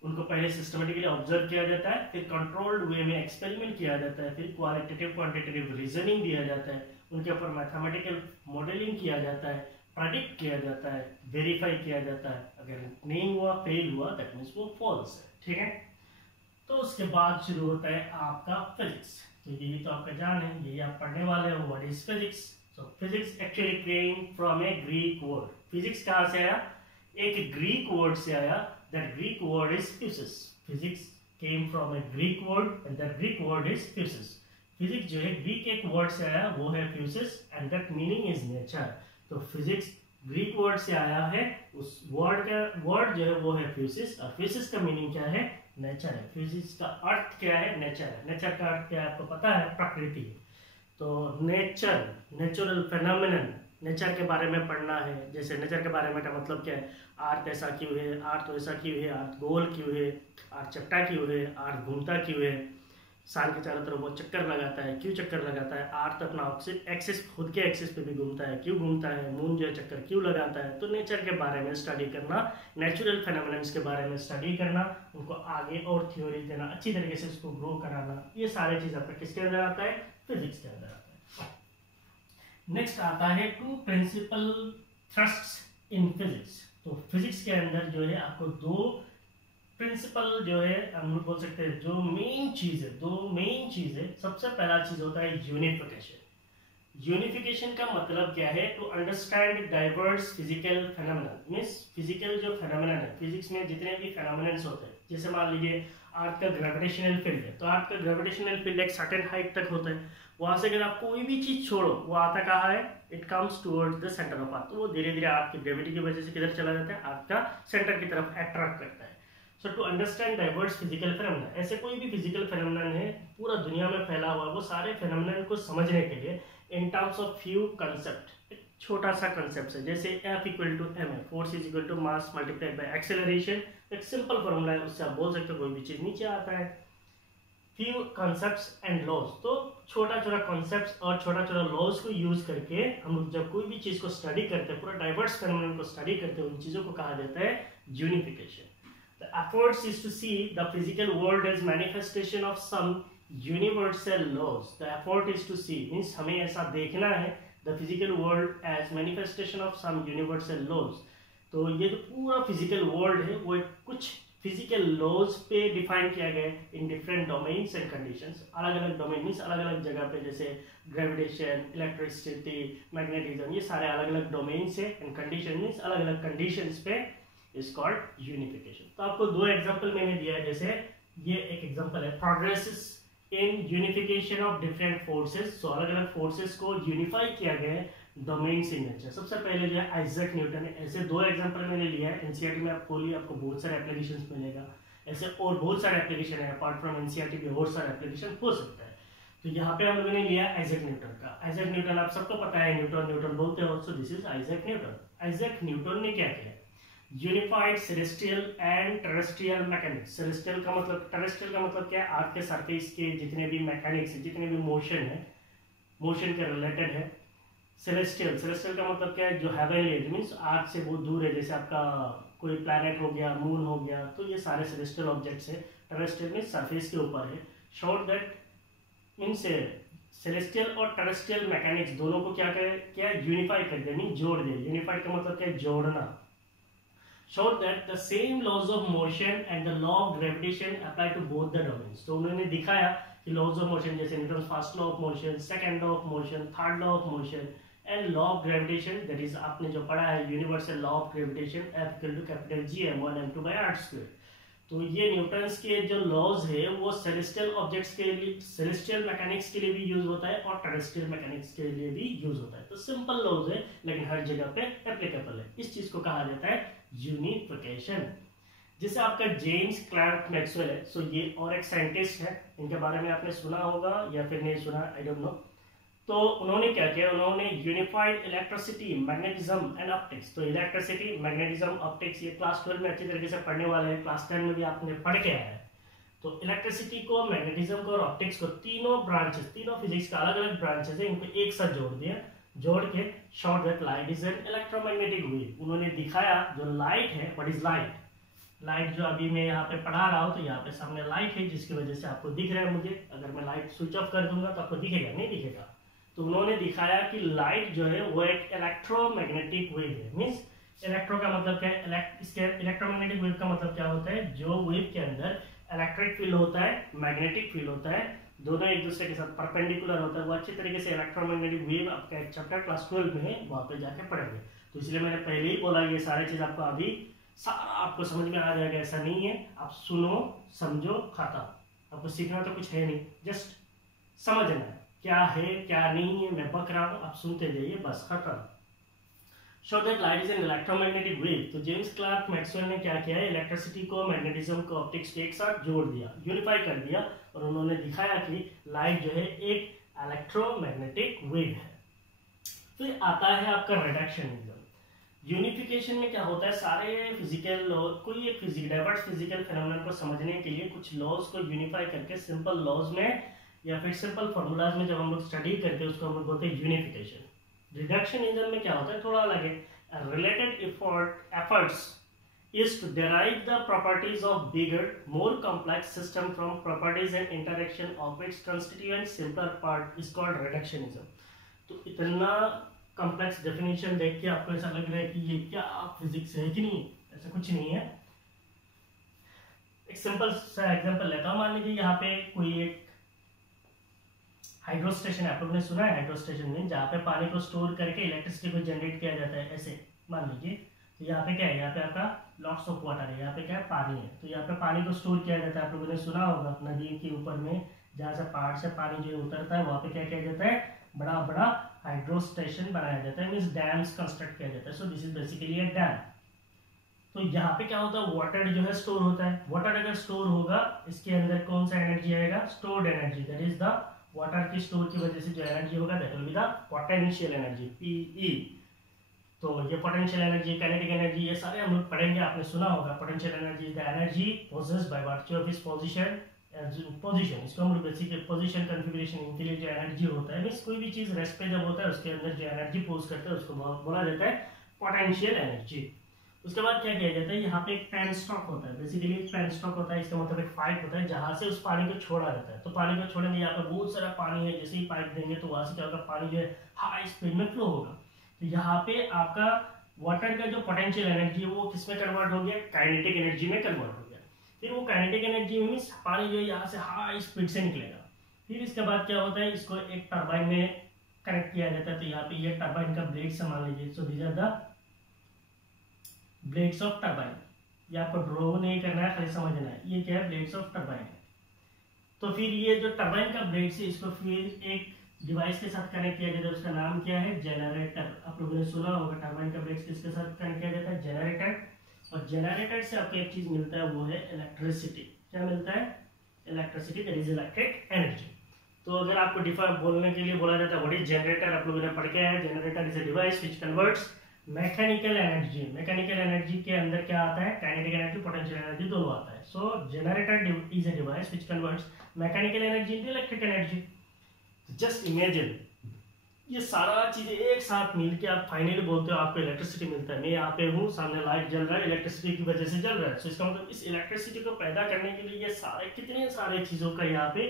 उनको पहले सिस्टमेटिकली ऑब्जर्व किया जाता है, फिर कंट्रोल्ड वे में एक्सपेरिमेंट किया जाता है, फिर क्वालिटेटिव क्वांटिटेटिव रीजनिंग दिया जाता है, उनके ऊपर मैथमेटिकल मॉडलिंग किया जाता है, प्रेडिक्ट किया जाता है, वेरीफाई किया जाता है। अगर नहीं हुआ, फेल हुआ, दैट मींस वो फॉल्स है, ठीक है। तो उसके बाद शुरू होता है आपका फिजिक्स, क्योंकि ये तो आपका जान है, यही आप पढ़ने वाले हो, what is physics. So physics actually came from a Greek word. Physics कहाँ से आया, एक ग्रीक वर्ड से आया, that Greek word is physis. Physics came from a Greek word and that Greek word is physis. Physics जो है Greek एक word से आया, वो है physis and that meaning is nature. तो फिजिक्स ग्रीक वर्ड से आया है, उस वर्ड का वर्ड जो है वो है फ्यूसिस, और फ्यूसिस का मीनिंग क्या है, नेचर है। फिजिक्स का अर्थ क्या है, नेचर है। नेचर का अर्थ क्या है आपको पता है, प्रकृति है। तो नेचर, नेचुरल फेनोमेनन, नेचर के बारे में पढ़ना है। जैसे नेचर के बारे में का मतलब क्या है, अर्थ ऐसा क्यों है, अर्थ ऐसा क्यों है, अर्थ गोल क्यों है, अर्थ चपटा क्यों है, अर्थ घूमता क्यों है, सन के चारों तरफ वो चक्कर लगाता है, क्यों चक्कर लगाता है, अर्थ अपना एक्सिस, खुद के एक्सिस पे भी घूमता है, क्यों घूमता है, मून जो है चक्कर क्यों लगाता है। तो नेचर के बारे में स्टडी करना, नेचुरल फेनोमेनन्स के बारे में स्टडी करना, उनको आगे और थ्योरी देना, अच्छी तरीके से उसको ग्रो कराना, ये सारे चीज आपका किसके अंदर आता है, फिजिक्स के अंदर आता है। नेक्स्ट आता है 2 प्रिंसिपल थ्रस्ट्स इन फिजिक्स। तो फिजिक्स के अंदर जो है आपको 2 प्रिंसिपल जो है हम बोल सकते हैं, जो मेन चीज है, 2 मेन चीज है। सबसे पहला चीज होता है यूनिफिकेशन। यूनिफिकेशन का मतलब क्या है, to understand diverse physical phenomenon, means physical जो फेनोमेनन है, फिजिक्स में जितने भी फेनोमेनन्स होते हैं, जैसे मान लीजिए अर्थ का ग्रेविटेशनल फील्ड है, तो अर्थ का ग्रेविटेशनल फील्ड एक सर्टेन हाइट तक होता है, वहां से अगर आप कोई भी चीज छोड़ो, वो आता कहाँ है, it comes towards the centre of earth. तो वो धीरे धीरे अर्थ की ग्रेविटी की वजह से किधर चला जाता है, अर्थ का सेंटर की तरफ अट्रैक्ट करता है। So to understand diverse physical phenomenon, ऐसे कोई भी फिजिकल फेनोमेनन है पूरा दुनिया में फैला हुआ, वो सारे फेनोमेनन को समझने के लिए in terms of few concept, एक छोटा सा कंसेप्ट है, जैसे F = ma, force is equal to mass multiplied by acceleration, एक सिंपल फॉर्मूला है, उससे आप बोल सकते हो कोई भी चीज नीचे आता है। फ्यू कॉन्सेप्ट्स एंड लॉज, तो छोटा छोटा कॉन्सेप्ट्स और छोटा छोटा लॉज को यूज करके हम लोग जब कोई भी चीज को स्टडी करते हैं, पूरा डाइवर्स फेनोमेनन को स्टडी करते हैं, उन चीजों को कहा जाता है unification. The efforts is to see the physical world as manifestation of some universal laws. The effort is to see means हमें ऐसा देखना है the physical world as manifestation of some universal laws. तो ये जो पूरा फिजिकल वर्ल्ड है वो कुछ फिजिकल लॉज पे डिफाइन किया गया है in different domains and conditions. अलग अलग डोमेन मीन्स अलग अलग जगह पे, जैसे ग्रेविटेशन, इलेक्ट्रिसिटी, मैग्नेटिज्म, ये सारे अलग अलग डोमेन्स है एंड कंडीशन मीन्स अलग अलग कंडीशंस पे इज कॉल्ड यूनिफिकेशन। तो आपको दो एग्जांपल मैंने दिया है, जैसे ये एक एग्जांपल है progresses in unification of different forces. So अलग अलग फोर्सेस को यूनिफाई किया गया है डोमेन्स इन नेचर। सबसे पहले जो है आइजैक न्यूटन है। ऐसे दो एग्जांपल मैंने लिया है, एनसीईआरटी में आप खोलिए आपको बहुत सारे एप्लीकेशंस मिलेगा। ऐसे और बहुत सारे एप्लीकेशन है, अपार्ट फ्रॉम एनसीईआरटी भी और सारे एप्लीकेशन हो सकता है। तो यहाँ पे हम लोगों ने लिया आइजैक न्यूटन का। आइजैक न्यूटन आप सबको पता है, न्यूटन बोलते हो, so this is Isaac Newton. Isaac Newton ने क्या किया? Unified celestial and terrestrial mechanics. Celestial का मतलब, टेरेस्ट्रियल का मतलब क्या है? अर्थ के सरफेस के जितने भी मैकेनिक्स है, जितने भी मोशन है, मोशन के रिलेटेड है। सेलेस्टियल, सेलेस्टियल का मतलब क्या है? जो हेवनली मीन्स अर्थ से बहुत दूर है, जैसे आपका कोई प्लैनेट हो गया, मून हो गया, तो ये सारे सेलेस्टियल ऑब्जेक्ट्स है। टेरेस्ट्रियल मीन्स सरफेस के ऊपर है। शॉर्ट दैट मीन्स सेलेस्टियल और टेरेस्ट्रियल मैकेनिक्स दोनों को क्या करे, क्या यूनिफाई कर दे, मीन जोड़ दे। यूनिफाइड का मतलब क्या है? जोड़ना। Show that the same laws of motion and the law of gravitation apply to both the domains. तो उन्होंने दिखाया कि laws of motion जैसे Newton first law of motion, second law of motion, third law of motion and law of gravitation, that is आपने जो पढ़ा है universal law of gravitation F equal to capital G m1 m2 r square. तो ये Newton's के जो laws है वो सेलेस्टियल ऑब्जेक्ट्स के लिए, सेलेस्टियल मैकेनिक्स के लिए भी यूज होता है और टेरेस्ट्रियल मैकेनिक्स के लिए भी यूज होता है। तो सिंपल लॉज है लेकिन हर जगह पे एप्लीकेबल है। इस चीज को कहा जाता है यूनिफिकेशन। जैसे आपका जेम्स क्लर्क मैक्सवेल है, सो ये और एक साइंटिस्ट है, इनके बारे में आपने सुना होगा या फिर नहीं सुना, आई डोंट नो। तो उन्होंने क्या किया? उन्होंने unified electricity, magnetism and optics. तो इलेक्ट्रिसिटी, मैग्नेटिज्म, ऑप्टिक्स ये क्लास 12 में अच्छी तरीके से पढ़ने वाले हैं, क्लास 10 में भी आपने पढ़ के आया है। तो इलेक्ट्रिसिटी को, मैग्नेटिज्म को और ऑप्टिक्स को, तीनों ब्रांचेस, तीनों फिजिक्स का अलग अलग ब्रांचेस है, इनको एक साथ जोड़ दिया। जोड़ के short that light is an electromagnetic wave. उन्होंने दिखाया जो लाइट है, व्हाट इज लाइट? लाइट जो अभी मैं यहाँ पे पढ़ा रहा हूँ, तो यहाँ पे सामने लाइट है जिसकी वजह से आपको दिख रहा है मुझे। अगर मैं लाइट स्विच ऑफ कर दूंगा तो आपको दिखेगा? नहीं दिखेगा। तो उन्होंने दिखाया कि लाइट जो है वो एक इलेक्ट्रोमैग्नेटिक वेव है। मीन्स इलेक्ट्रो का मतलब क्या है? इसके इलेक्ट्रोमैग्नेटिक वेव का मतलब क्या होता है? जो वेव के अंदर इलेक्ट्रिक फील्ड होता है, मैग्नेटिक फील्ड होता है, दोनों एक दूसरे के साथ परपेंडिकुलर होता है, वो अच्छी तरीके से इलेक्ट्रोमैग्नेटिक वेव आपका एक चैप्टर क्लास 12 में है, वहां पे जाके पढ़ेंगे। तो इसलिए मैंने पहले ही बोला ये सारी चीज आपको अभी सारा आपको समझ में आ जाएगा, ऐसा नहीं है। आप सुनो, समझो, खत्म। आपको सीखना तो कुछ है नहीं, जस्ट समझना है क्या है क्या नहीं है। मैं बक रहा हूँ, आप सुनते जाइए, बस खत्म। Show that light is an electromagnetic wave. तो जेम्स क्लर्क मैक्सवेल ने क्या किया है? इलेक्ट्रिसिटी को, मैग्नेटिज्म को, ऑप्टिक्स को एक साथ जोड़ दिया, यूनिफाई कर दिया, और उन्होंने दिखाया कि लाइट जो है एक इलेक्ट्रोमैग्नेटिक वेव है। फिर आता है आपका रिडक्शनिज्म। यूनिफिकेशन में क्या होता है? सारे फिजिकल लॉ, कोई एक डाइवर्स फिजिकल फिनोमेनन को समझने के लिए कुछ लॉज को यूनिफाई करके सिंपल लॉज में या फिर सिंपल फॉर्मूलाज में जब हम लोग स्टडी करते हैं उसको हम लोग बोलते हैं यूनिफिकेशन। रिडक्शनिज्म में क्या होता है? थोड़ा अलग है। Related efforts is to derive the properties of bigger, more complex system from properties and interaction of its constituent simpler part is called reductionism। तो इतना कॉम्प्लेक्स डेफिनेशन देख के आपको ऐसा लग रहा है कि ये क्या फिजिक्स है कि नहीं? ऐसा कुछ नहीं है। एक सिंपल सा एग्जांपल लेता हूँ। मान लीजिए यहाँ पे कोई एक हाइड्रो स्टेशन है, आप लोगों ने सुना है हाइड्रो स्टेशन में, जहाँ पे पानी को स्टोर करके इलेक्ट्रिसिटी को जनरेट किया जाता है। ऐसे मान लीजिए, तो यहाँ पे क्या है? यहाँ पे आपका लॉट्स ऑफ वाटर है, यहाँ पे क्या है? पानी है। तो यहाँ पे पानी को स्टोर किया जाता है। आप लोगों ने सुना होगा नदी के ऊपर में जहाँ से पहाड़ से पानी जो उतरता है, वहाँ पे क्या किया जाता है? बड़ा बड़ा हाइड्रो स्टेशन बनाया जाता है, मीन्स डैम्स कंस्ट्रक्ट किया जाता है। So this is basically A dam. तो यहाँ पे क्या होता है? वाटर जो है स्टोर होता है। वाटर अगर स्टोर होगा, इसके अंदर कौन सा एनर्जी आएगा? Stored energy. That is the water की स्टोर की वजह से जो एनर्जी होगा, that will be the potential energy, PE. तो ये पोटेंशियल एनर्जी, काइनेटिक एनर्जी, ये सारे हम लोग पढ़ेंगे। आपने सुना होगा potential energy is the energy possessed by virtue of its position. इसको हम लोग बेसिकली पोजीशन कॉन्फ़िगरेशन, इनके लिए जो एनर्जी होता है, मींस कोई भी चीज रेस्ट पे जब होता है उसके अंदर जो एनर्जी पोज करता है उसको बोला जाता है पोटेंशियल एनर्जी। उसके बाद क्या किया जाता है, यहाँ पे एक पेन स्टॉक होता है। बेसिकली एक पेन स्टॉक होता है, इसका मतलब एक पाइप होता है जहां से उस पानी को छोड़ा जाता है। तो पानी को छोड़ेंगे, यहाँ पे बहुत सारा पानी है, जैसे ही पाइप देंगे तो वहां से क्या होगा, पानी जो है हाई स्पीड में फ्लो होगा। तो यहाँ पे आपका वाटर का जो पोटेंशियल एनर्जी है वो किसमें कन्वर्ट हो गया, काइनेटिक एनर्जी में कन्वर्ट हो गया। फिर वो काइनेटिक एनर्जी मीन्स पानी जो है यहाँ से हाई स्पीड से निकलेगा। फिर इसके बाद क्या होता है, इसको एक टरबाइन में कनेक्ट किया जाता है। तो यहाँ पे ये टरबाइन का ब्लेड मान लीजिए। So these are the blades of turbine. ये आपको ड्रॉ नहीं करना है, खाली समझना है ये क्या है, ब्लेड्स ऑफ टरबाइन है। तो फिर ये जो टरबाइन का ब्लेड है इसको फिर एक डिवाइस के साथ कनेक्ट किया जाता है। उसका नाम क्या है, जनरेटर। आप लोगों ने सुना होगा टरबाइन का ब्लेड किसके साथ कनेक्ट किया जाता है, जनरेटर। और जनरेटर से आपको एक चीज मिलता है, वो है इलेक्ट्रिसिटी। क्या मिलता है, electricity, that is electric energy. तो अगर आपको डिफर बोलने के लिए बोला जाता है व्हाट इज जनरेटर, आप लोगों ने पढ़ के आए, generator is a device which converts mechanical energy. Mechanical energy के अंदर क्या आता है, काइनेटिक एनर्जी, पोटेंशियल एनर्जी दोनों आता है। So generator is a device which converts mechanical energy into electric energy. Just imagine ये सारा चीजें एक साथ मिलके आप फाइनली बोलते हो आपको इलेक्ट्रिसिटी मिलता है। मैं यहाँ पे हूँ, सामने लाइट जल रहा है, इलेक्ट्रिसिटी की वजह से जल रहा है। सो इसका मतलब इस इलेक्ट्रिसिटी को पैदा करने के लिए ये सारे कितने सारे चीजों का यहाँ पे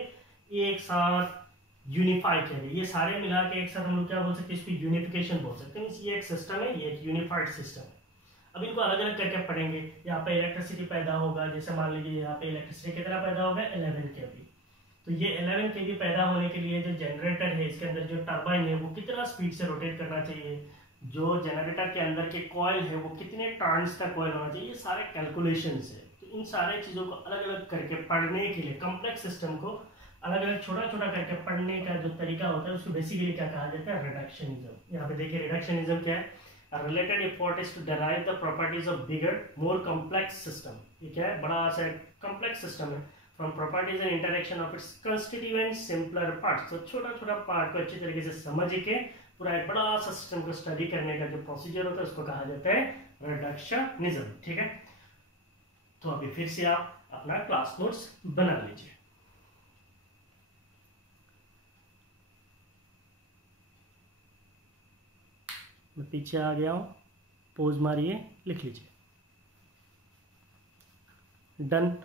एक साथ यूनिफाई किया गया। ये सारे मिला के एक साथ हम लोग क्या बोल सकते हैं, इसको यूनिफिकेशन बोल सकते हैं। ये एक सिस्टम है, ये एक यूनिफाइड सिस्टम है। अब इनको अलग अलग करके पढ़ेंगे। यहाँ पे इलेक्ट्रिसिटी पैदा होगा, जैसे मान लीजिए यहाँ पे इलेक्ट्रिसिटी कितना पैदा होगा, 11 kV। तो ये 11 kV पैदा होने के लिए जो जनरेटर है इसके अंदर जो टरबाइन है वो कितना स्पीड से रोटेट करना चाहिए, जो जनरेटर के अंदर के कॉइल है वो कितने टर्न्स का कॉइल होना चाहिए, ये सारे कैलकुलेशंस है। तो इन सारे चीजों को अलग अलग करके पढ़ने के लिए, कॉम्प्लेक्स सिस्टम को अलग अलग छोटा छोटा करके पढ़ने का जो तरीका होता है उसको बेसिकली क्या कहा जाता है, रिडक्शनिज्म। यहाँ पे देखिए रिडक्शनिज्म क्या है, A related effort is to derive the properties of bigger, more complex system। ये क्या है, बड़ा सा complex system है। From properties and interaction of its constituent simpler parts। तो छोटा छोटा पार्ट को अच्छी तरीके से समझ के पूरा एक बड़ा सा सिस्टम को स्टडी करने का जो प्रोसीजर होता है उसको कहा जाता है रिडक्शनिज्म। ठीक है, तो अभी फिर से आप अपना क्लास नोट्स बना लीजिए। मैं पीछे आ गया हूँ, पोज मारिए, लिख लीजिए, done.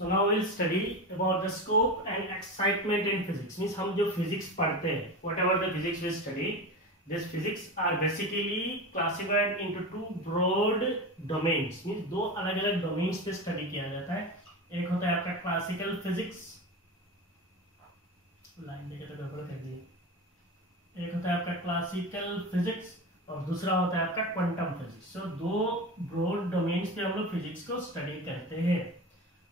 So now we'll study about the scope and excitement in physics। Means हम जो physics पढ़ते हैं, whatever the physics we study, this physics are basically classified into two broad domains। Means दो अलग अलग domains पे study किया जाता है। एक होता है आपका classical physics, लाइन देखे तो गड़बड़ कर दिए। एक होता है आपका क्लासिकल फिजिक्स और दूसरा होता है आपका क्वांटम फिजिक्स। सो दो ब्रॉड डोमेन्स पे हम लोग फिजिक्स को स्टडी करते हैं।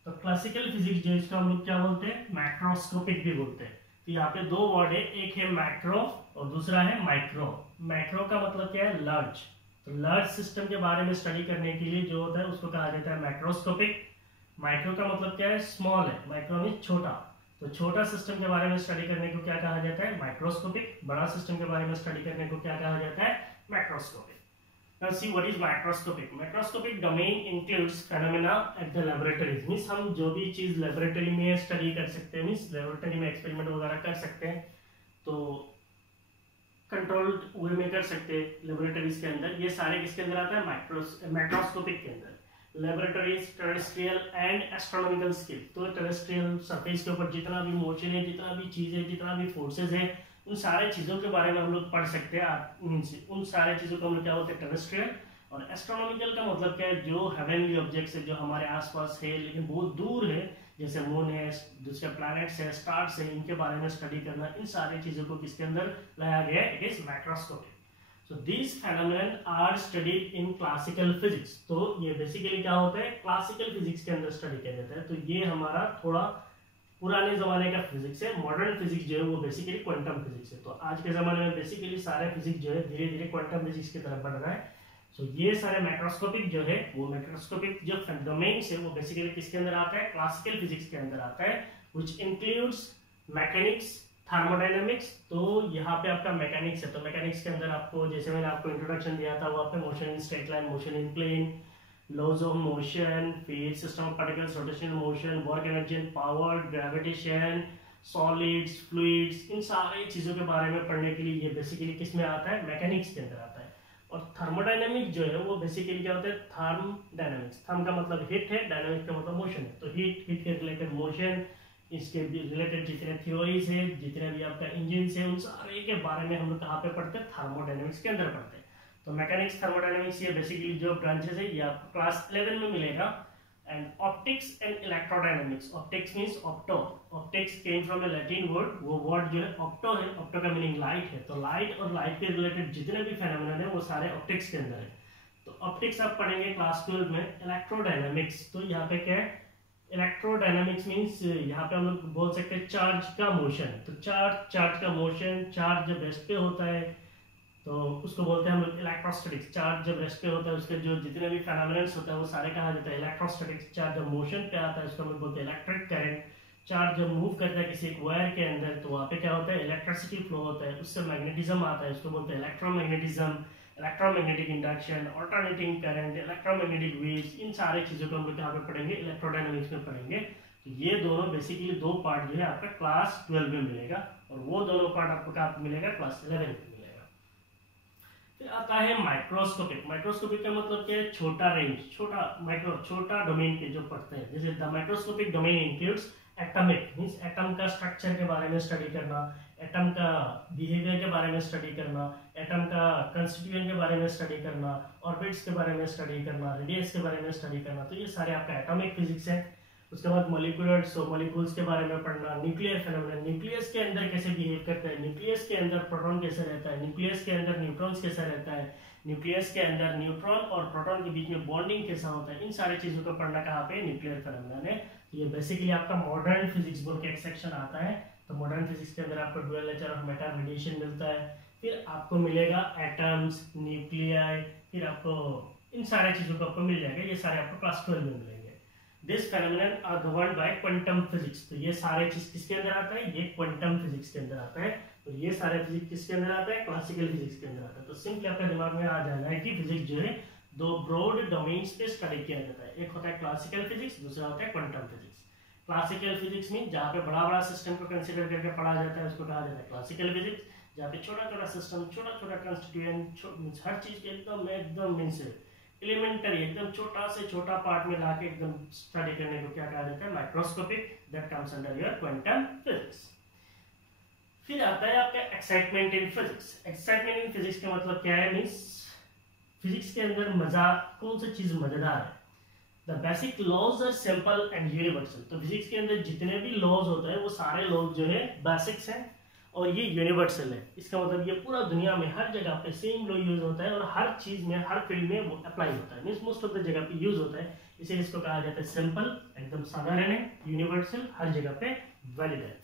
तो क्लासिकल फिजिक्स जो इसको हम लोग क्या बोलते हैं, मैक्रोस्कोपिक भी बोलते हैं। तो यहाँ पे दो वर्ड है, एक है मैक्रो और दूसरा है माइक्रो। मैक्रो का मतलब क्या है, लार्ज। तो लार्ज सिस्टम के बारे में स्टडी करने के लिए जो होता है उसको कहा जाता है मैक्रोस्कोपिक। माइक्रो का मतलब क्या है, स्मॉल है, माइक्रो मीन छोटा। तो छोटा सिस्टम के बारे में स्टडी करने को क्या कहा जाता है, माइक्रोस्कोपिक। बड़ा सिस्टम के बारे में स्टडी करने को क्या कहा जाता है, macroscopic. Now see what is microscopic। Microscopic domain includes phenomena at the laboratories। Means हम जो भी चीज लेबोरेटरी में स्टडी कर सकते हैं, मींस लेबोरेटरी में एक्सपेरिमेंट वगैरह कर सकते हैं, तो कंट्रोल्ड वे में कर सकते हैं लेबोरेटरीज के अंदर। ये सारे किसके अंदर आता है, माइक्रोस्कोपिक के अंदर। Laboratories, terrestrial and astronomical scale. तो टेरेस्ट्रियल सरफेस के ऊपर जितना भी मोशन है, जितना भी चीज है, जितना भी फोर्सेज है, उन सारे चीजों के बारे में हम लोग पढ़ सकते हैं। उन सारे चीजों को हम लोग क्या बोलते हैं, टेरेस्ट्रियल। और एस्ट्रोनॉमिकल का मतलब क्या है, जो हेवनली ऑब्जेक्ट्स है, जो हमारे आसपास है लेकिन बहुत दूर है, जैसे मून है, दूसरे प्लैनेट्स है, स्टार्स है, इनके बारे में स्टडी करना। इन सारी चीजों को किसके अंदर लाया गया है, it is microscopic. So these phenomena are studied in classical physics। तो ये बेसिकली क्या होता है, क्लासिकल फिजिक्स के अंदर स्टडी किया जाता है। तो ये हमारा थोड़ा पुराने जमाने का फिजिक्स है। मॉडर्न फिजिक्स जो है वो बेसिकली क्वांटम फिजिक्स है। तो आज के जमाने में बेसिकली सारे फिजिक्स जो है धीरे धीरे क्वांटम फिजिक्स की तरफ बढ़ रहा है। सो ये सारे माइक्रोस्कोपिक जो है, वो माइक्रोस्कोपिक जो डोमेन्स है वो बेसिकली किसके अंदर आता है, क्लासिकल फिजिक्स के अंदर आता है, व्हिच इंक्लूड्स मैकेनिक्स, थर्मोडायनेमिक्स। तो यहाँ पे आपका मैकेनिक्स है, तो मैकेनिक्स के अंदर आपको जैसे मैंने आपको इंट्रोडक्शन दिया था वो आपका motion in straight line, motion in plane, laws of motion, फिर system of particles, rotational motion, work energy and power, gravitation, solids, fluids, इन सारी चीजों के बारे में पढ़ने के लिए ये बेसिकली किस में आता है, मैकेनिक्स के अंदर आता है। और थर्मोडायनेमिक्स जो है वो बेसिकली क्या होता है, थर्मोडायनेमिक्स, थर्म का मतलब हीट है, डायनेमिक्स का मतलब मोशन है। तो हीट के रिलेटेड मोशन, इसके रिलेटेड जितने थ्योरीज है, जितने भी आपका इंजन है, उन सारे के बारे में हम लोग कहाँ पे पढ़ते हैं, थर्मोडायनेमिक्स के अंदर पढ़ते हैं। तो मैकेनिक्स, थर्मोडायनेमिक्स, ये बेसिकली जो ब्रांचेस है ये आपको क्लास 11 में मिलेगा। And optics and electrodynamics, optics means opto, optics came from A Latin word, वो वर्ड जो है ऑप्टो है, ऑप्टो का मीनिंग लाइट है। तो लाइट और लाइट के रिलेटेड जितने भी फेनोमेनन है वो सारे ऑप्टिक्स के अंदर है। तो ऑप्टिक्स आप पढ़ेंगे क्लास 12 में। इलेक्ट्रोडायनेमिक्स, तो यहाँ पे क्या है, इलेक्ट्रोडायनेमिक्स मींस यहाँ पे हम लोग बोल सकते हैं चार्ज का मोशन। तो चार्ज का मोशन, चार्ज जब रेस्ट पे होता है तो उसको बोलते हैं हम लोग इलेक्ट्रोस्टैटिक्स। चार्ज जब रेस्ट पे होता है उसके जो जितने भी फेनोमेनन्स होते हैं वो सारे कहा जाता है इलेक्ट्रोस्टैटिक्स। चार्ज जब मोशन पे आता है उसको हम लोग बोलते हैं इलेक्ट्रिक करंट। चार्ज जब मूव करता है किसी एक वायर के अंदर तो वहाँ पे क्या होता है, इलेक्ट्रिसिटी फ्लो होता है, उससे मैग्नेटिज्म आता है, उसको बोलते हैं electromagnetism, electromagnetic induction, alternating current, electromagnetic waves. इन सारे चीजों को हम लोग यहाँ पे पढ़ेंगे, इलेक्ट्रोडायनेमिक्स में पढ़ेंगे। तो ये दोनों बेसिकली दो पार्ट जो है आपका क्लास 12 में मिलेगा, और वो दोनों पार्ट आपको कहाँ पे मिलेगा, क्लास 11 में मिलेगा। फिर आता है माइक्रोस्कोपिक। माइक्रोस्कोपिक का मतलब क्या है, छोटा रेंज, छोटा डोमेन के जो पढ़ते हैं। जैसे the microscopic domain includes atomic, means atom का स्ट्रक्चर के बारे में स्टडी करना, एटम का बिहेवियर के बारे में स्टडी करना, एटम का कंस्टिट्यूएंट के बारे में स्टडी करना, ऑर्बिट्स के बारे में स्टडी करना, रेडियस के बारे में स्टडी करना। तो ये सारे आपका एटॉमिक फिजिक्स है। उसके बाद मॉलिक्यूलर्स, मॉलिक्यूल्स के बारे में पढ़ना, न्यूक्लियर फेनोमेनन, न्यूक्लियस के अंदर कैसे बिहेव करता है, न्यूक्लियस के अंदर प्रोटॉन कैसे रहता है, न्यूक्लियस के अंदर न्यूट्रॉन्स कैसा रहता है, न्यूक्लियस के अंदर न्यूट्रॉन और प्रोटॉन के बीच में बॉन्डिंग कैसा होता है। इन सारी चीजों को पढ़ना कहाँ पे, न्यूक्लियर फेनोमेनन है। ये बेसिकली आपका मॉडर्न फिजिक्स बोल के एक सेक्शन आता है। तो मॉडर्न फिजिक्स के अंदर आपको dual nature of matter, radiation मिलता है। फिर आपको मिलेगा एटम्स, न्यूक्लियाई, फिर आपको इन सारे चीजों को आपको मिल जाएगा। ये सारे आपको क्लास 12 में मिलेंगे। This phenomenon are governed by quantum physics. तो ये सारे चीज किसके अंदर आता है, ये क्वांटम फिजिक्स के अंदर आता है। तो ये सारे फिजिक्स किसके अंदर आता है, क्लासिकल फिजिक्स के अंदर आता है। तो सिंपली आपके दिमाग में आ जाना है कि फिजिक्स जो है दो ब्रॉड डोमेन्स पे स्टडी किया जाता है। एक होता है क्लासिकल फिजिक्स, दूसरा होता है क्वांटम फिजिक्स। क्लासिकल फिजिक्स में जहाँ पे बड़ा बड़ा सिस्टम को कंसीडर करके पढ़ा जाता है उसको कहा जाता है क्लासिकल फिजिक्स। जहाँ पे छोटा छोटा सिस्टम, छोटा छोटा कंस्टिट्यूएंट, हर चीज एकदम मींस एलिमेंटरी, एकदम छोटा से छोटा पार्ट में लाके एकदम स्टडी करने को क्या कहा जाता है, microscopic. That comes under your quantum physics. फिर आता है आपका excitement in physics. Excitement in physics का मतलब क्या है, मींस फिजिक्स के अंदर मजा, कौन सी चीज मजेदार है। The basic laws are simple and universal. तो फिजिक्स के अंदर जितने भी लॉज होते हैं वो सारे लॉज जो है बेसिक्स हैं और ये यूनिवर्सल है। इसका मतलब ये पूरा दुनिया में हर जगह पे सेम लॉ यूज होता है और हर चीज में, हर फील्ड में वो अप्लाई होता है, मींस मोस्ट ऑफ द जगह पे यूज होता है। इसीलिए इसको कहा जाता है सिंपल, एकदम साधारण है, यूनिवर्सल, हर जगह पे वैलिड है।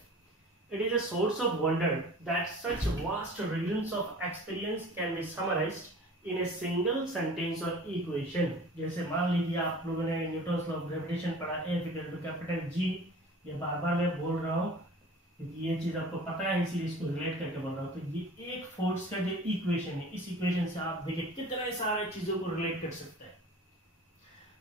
It is a source of wonder that such vast regions of experience can be summarized in a single sentence or equation। जैसे मान लीजिए आप लोगों ने न्यूटन्स लॉ ऑफ ग्रेविटेशन पढ़ा, F equal to capital G। ये बार बार मैं बोल रहा हूँ क्योंकि ये चीज आपको पता है, इसीलिए इसको रिलेट करके बोल रहा हूँ। तो ये एक फोर्स का जो इक्वेशन है, इस इक्वेशन से आप देखिए कितने सारे चीजों को रिलेट कर सकते हैं।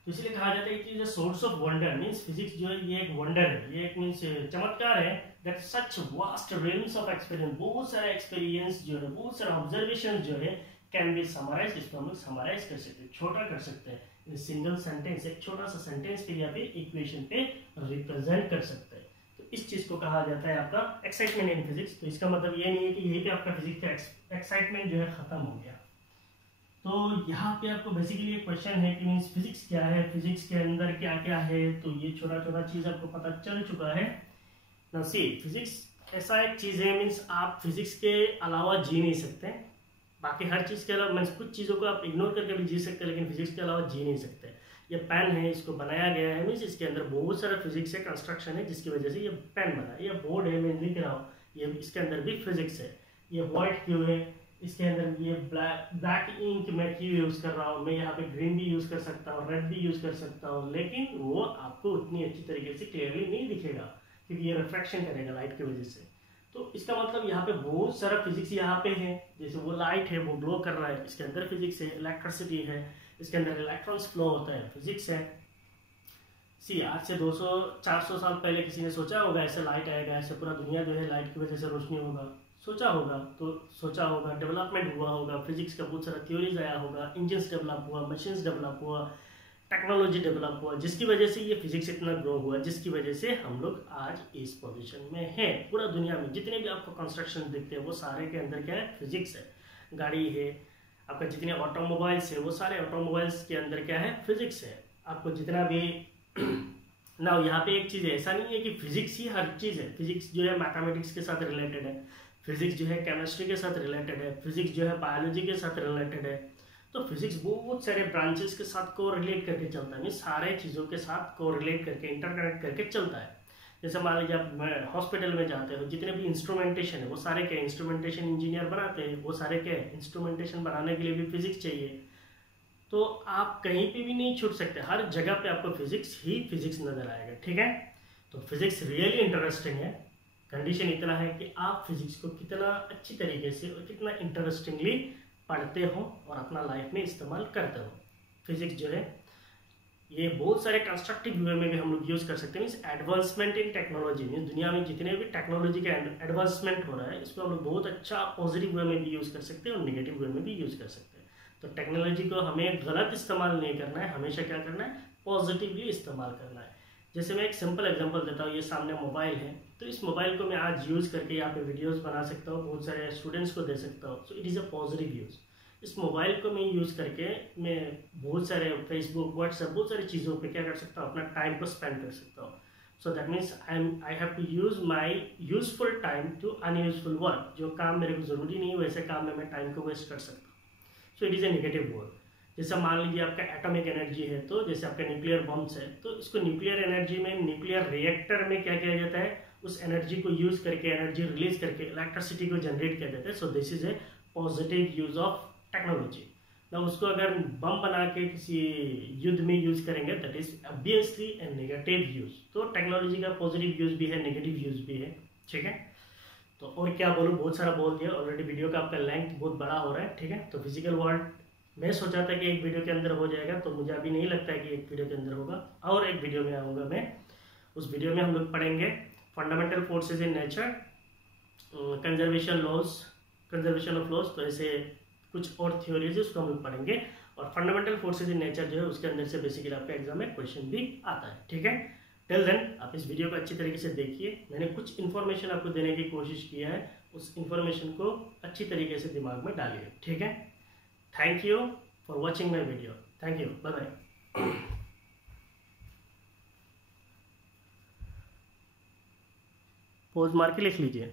तो इसलिए कहा जाता है कि source of wonder, means physics जो है ये एक वंडर है, ये एक मींस चमत्कार है। That such vast range of experience, बहुत सारा एक्सपीरियंस जो है, बहुत सारा ऑब्जर्वेशन जो है, कैन बी समराइज। इसको हम लोग समराइज कर सकते हैं, छोटा कर सकते हैं इन सिंगल सेंटेंस। एक छोटा सा सेंटेंस पे या फिर इक्वेशन पे रिप्रेजेंट कर सकते हैं। तो इस चीज को कहा जाता है आपका एक्साइटमेंट इन फिजिक्स। तो इसका मतलब ये नहीं है कि यही पे आपका फिजिक्स का एक्साइटमेंट जो है खत्म हो गया। तो यहाँ पे आपको बेसिकली एक क्वेश्चन है कि मींस फिजिक्स क्या है, फिजिक्स के अंदर क्या क्या है। तो ये छोटा छोटा चीज आपको पता चल चुका है ना। सी फिजिक्स ऐसा एक चीज है, मींस आप फिजिक्स के अलावा जी नहीं सकते। बाकी हर चीज के अलावा मींस कुछ चीजों को आप इग्नोर करके भी जी सकते हैं, लेकिन फिजिक्स के अलावा जी नहीं सकते। ये पेन है, इसको बनाया गया है, मींस इसके अंदर बहुत सारा फिजिक्स है, कंस्ट्रक्शन है, जिसकी वजह से ये पेन बना है। ये बोर्ड है, मैं लिख रहा हूँ, ये इसके अंदर भी फिजिक्स है। ये व्हाइट क्यों है, इसके अंदर ये ब्लैक इंक मैं क्यों यूज कर रहा हूँ। मैं यहाँ पे ग्रीन भी यूज कर सकता हूँ, रेड भी यूज कर सकता हूँ, लेकिन वो आपको उतनी अच्छी तरीके से क्लियरली नहीं दिखेगा। क्योंकि ये रिफ्रैक्शन करेगा लाइट की वजह से। तो इसका मतलब यहाँ पे बहुत सारा फिजिक्स यहाँ पे है। जैसे वो लाइट है, वो ग्लो कर रहा है, इसके अंदर फिजिक्स है। इलेक्ट्रिसिटी है, इसके अंदर इलेक्ट्रॉन्स फ्लो होता है, फिजिक्स है। सी आज से 200-400 साल पहले किसी ने सोचा होगा ऐसे लाइट आएगा, ऐसे पूरा दुनिया जो है लाइट की वजह से रोशनी होगा? सोचा होगा? तो सोचा होगा, डेवलपमेंट हुआ होगा, फिजिक्स का बहुत सारा थ्योरीज आया होगा, इंजन्स डेवलप हुआ, मशीन्स डेवलप हुआ, टेक्नोलॉजी डेवलप हुआ, जिसकी वजह से ये फिजिक्स इतना ग्रो हुआ, जिसकी वजह से हम लोग आज इस पोजीशन में हैं। पूरा दुनिया में जितने भी आपको कंस्ट्रक्शन दिखते हैं वो सारे के अंदर क्या है? फिजिक्स है। गाड़ी है, आपका जितने ऑटोमोबाइल्स है वो सारे ऑटोमोबाइल्स के अंदर क्या है? फिजिक्स है। आपको जितना भी ना यहाँ पे एक चीज़ ऐसा नहीं है कि फिजिक्स ही हर चीज़ है। फिजिक्स जो है मैथमेटिक्स के साथ रिलेटेड है, फिजिक्स जो है केमिस्ट्री के साथ रिलेटेड है, फिजिक्स जो है बायोलॉजी के साथ रिलेटेड है। तो फिजिक्स बहुत सारे ब्रांचेस के साथ को रिलेट करके चलता है, सारे चीज़ों के साथ को रिलेट करके इंटरकनेक्ट करके चलता है। जैसे मान लीजिए आप हॉस्पिटल में जाते हो, जितने भी इंस्ट्रूमेंटेशन है वो सारे के इंस्ट्रूमेंटेशन इंजीनियर बनाते हैं, वो सारे के इंस्ट्रूमेंटेशन बनाने के लिए भी फिजिक्स चाहिए। तो आप कहीं पे भी नहीं छूट सकते, हर जगह पे आपको फिजिक्स ही फिजिक्स नजर आएगा। ठीक है, तो फिजिक्स रियली इंटरेस्टिंग है। कंडीशन इतना है कि आप फिजिक्स को कितना अच्छी तरीके से और कितना इंटरेस्टिंगली पढ़ते हो और अपना लाइफ में इस्तेमाल करते हो। फिजिक्स जो है ये बहुत सारे कंस्ट्रक्टिव वे में भी हम लोग यूज कर सकते हैं। Means advancement in technology, means दुनिया में जितने भी टेक्नोलॉजी का एडवांसमेंट हो रहा है इसको हम लोग बहुत अच्छा पॉजिटिव वे में भी यूज कर सकते हैं और निगेटिव वे में भी यूज कर सकते हैं। तो टेक्नोलॉजी को हमें गलत इस्तेमाल नहीं करना है, हमेशा क्या करना है? पॉजिटिवली इस्तेमाल करना है। जैसे मैं एक सिंपल एग्जांपल देता हूँ, ये सामने मोबाइल है, तो इस मोबाइल को मैं आज यूज़ करके यहाँ पे वीडियोस बना सकता हूँ, बहुत सारे स्टूडेंट्स को दे सकता हूँ। So it is a positive use. इस मोबाइल को मैं यूज़ करके मैं बहुत सारे फेसबुक, व्हाट्सएप, बहुत सारी चीज़ों पर क्या कर सकता हूँ? अपना टाइम को स्पेंड कर सकता हूँ। So that means I have to use my useful time to unuseful work. जो काम मेरे को ज़रूरी नहीं है वैसे काम में मैं टाइम को वेस्ट कर सकता हूँ। So it is a negative word. जैसे मान लीजिए आपका एटॉमिक एनर्जी है, तो जैसे आपके न्यूक्लियर बम्स है, तो इसको न्यूक्लियर एनर्जी में न्यूक्लियर रिएक्टर में क्या किया जाता है? उस एनर्जी को यूज करके, एनर्जी रिलीज करके इलेक्ट्रिसिटी को जनरेट किया जाता है। So this is a positive use of technology. ना उसको अगर बम बना के किसी युद्ध में यूज करेंगे that is obviously A negative use. तो टेक्नोलॉजी का पॉजिटिव यूज भी है, नेगेटिव यूज भी है। ठीक है, तो और क्या बोलूँ, बहुत सारा बोल दिया ऑलरेडी। वीडियो का आपका लेंथ बहुत बड़ा हो रहा है। ठीक है, तो फिजिकल वर्ल्ड मैं सोचा था कि एक वीडियो के अंदर हो जाएगा, तो मुझे अभी नहीं लगता है कि एक वीडियो के अंदर होगा। और एक वीडियो में आऊँगा मैं। उस वीडियो में हम लोग पढ़ेंगे fundamental forces in nature, conservation of laws, तो ऐसे कुछ और थ्योरीज उसको हम लोग पढ़ेंगे। और फंडामेंटल फोर्सेज इन नेचर जो है उसके अंदर से बेसिकली आपका एग्जाम में क्वेश्चन भी आता है। ठीक है, टिल देन आप इस वीडियो को अच्छी तरीके से देखिए। मैंने कुछ इन्फॉर्मेशन आपको देने की कोशिश की है, उस इन्फॉर्मेशन को अच्छी तरीके से दिमाग में डालिए। ठीक है, thank you for watching my video. Thank you, bye bye. Pose मार के लिख लीजिए।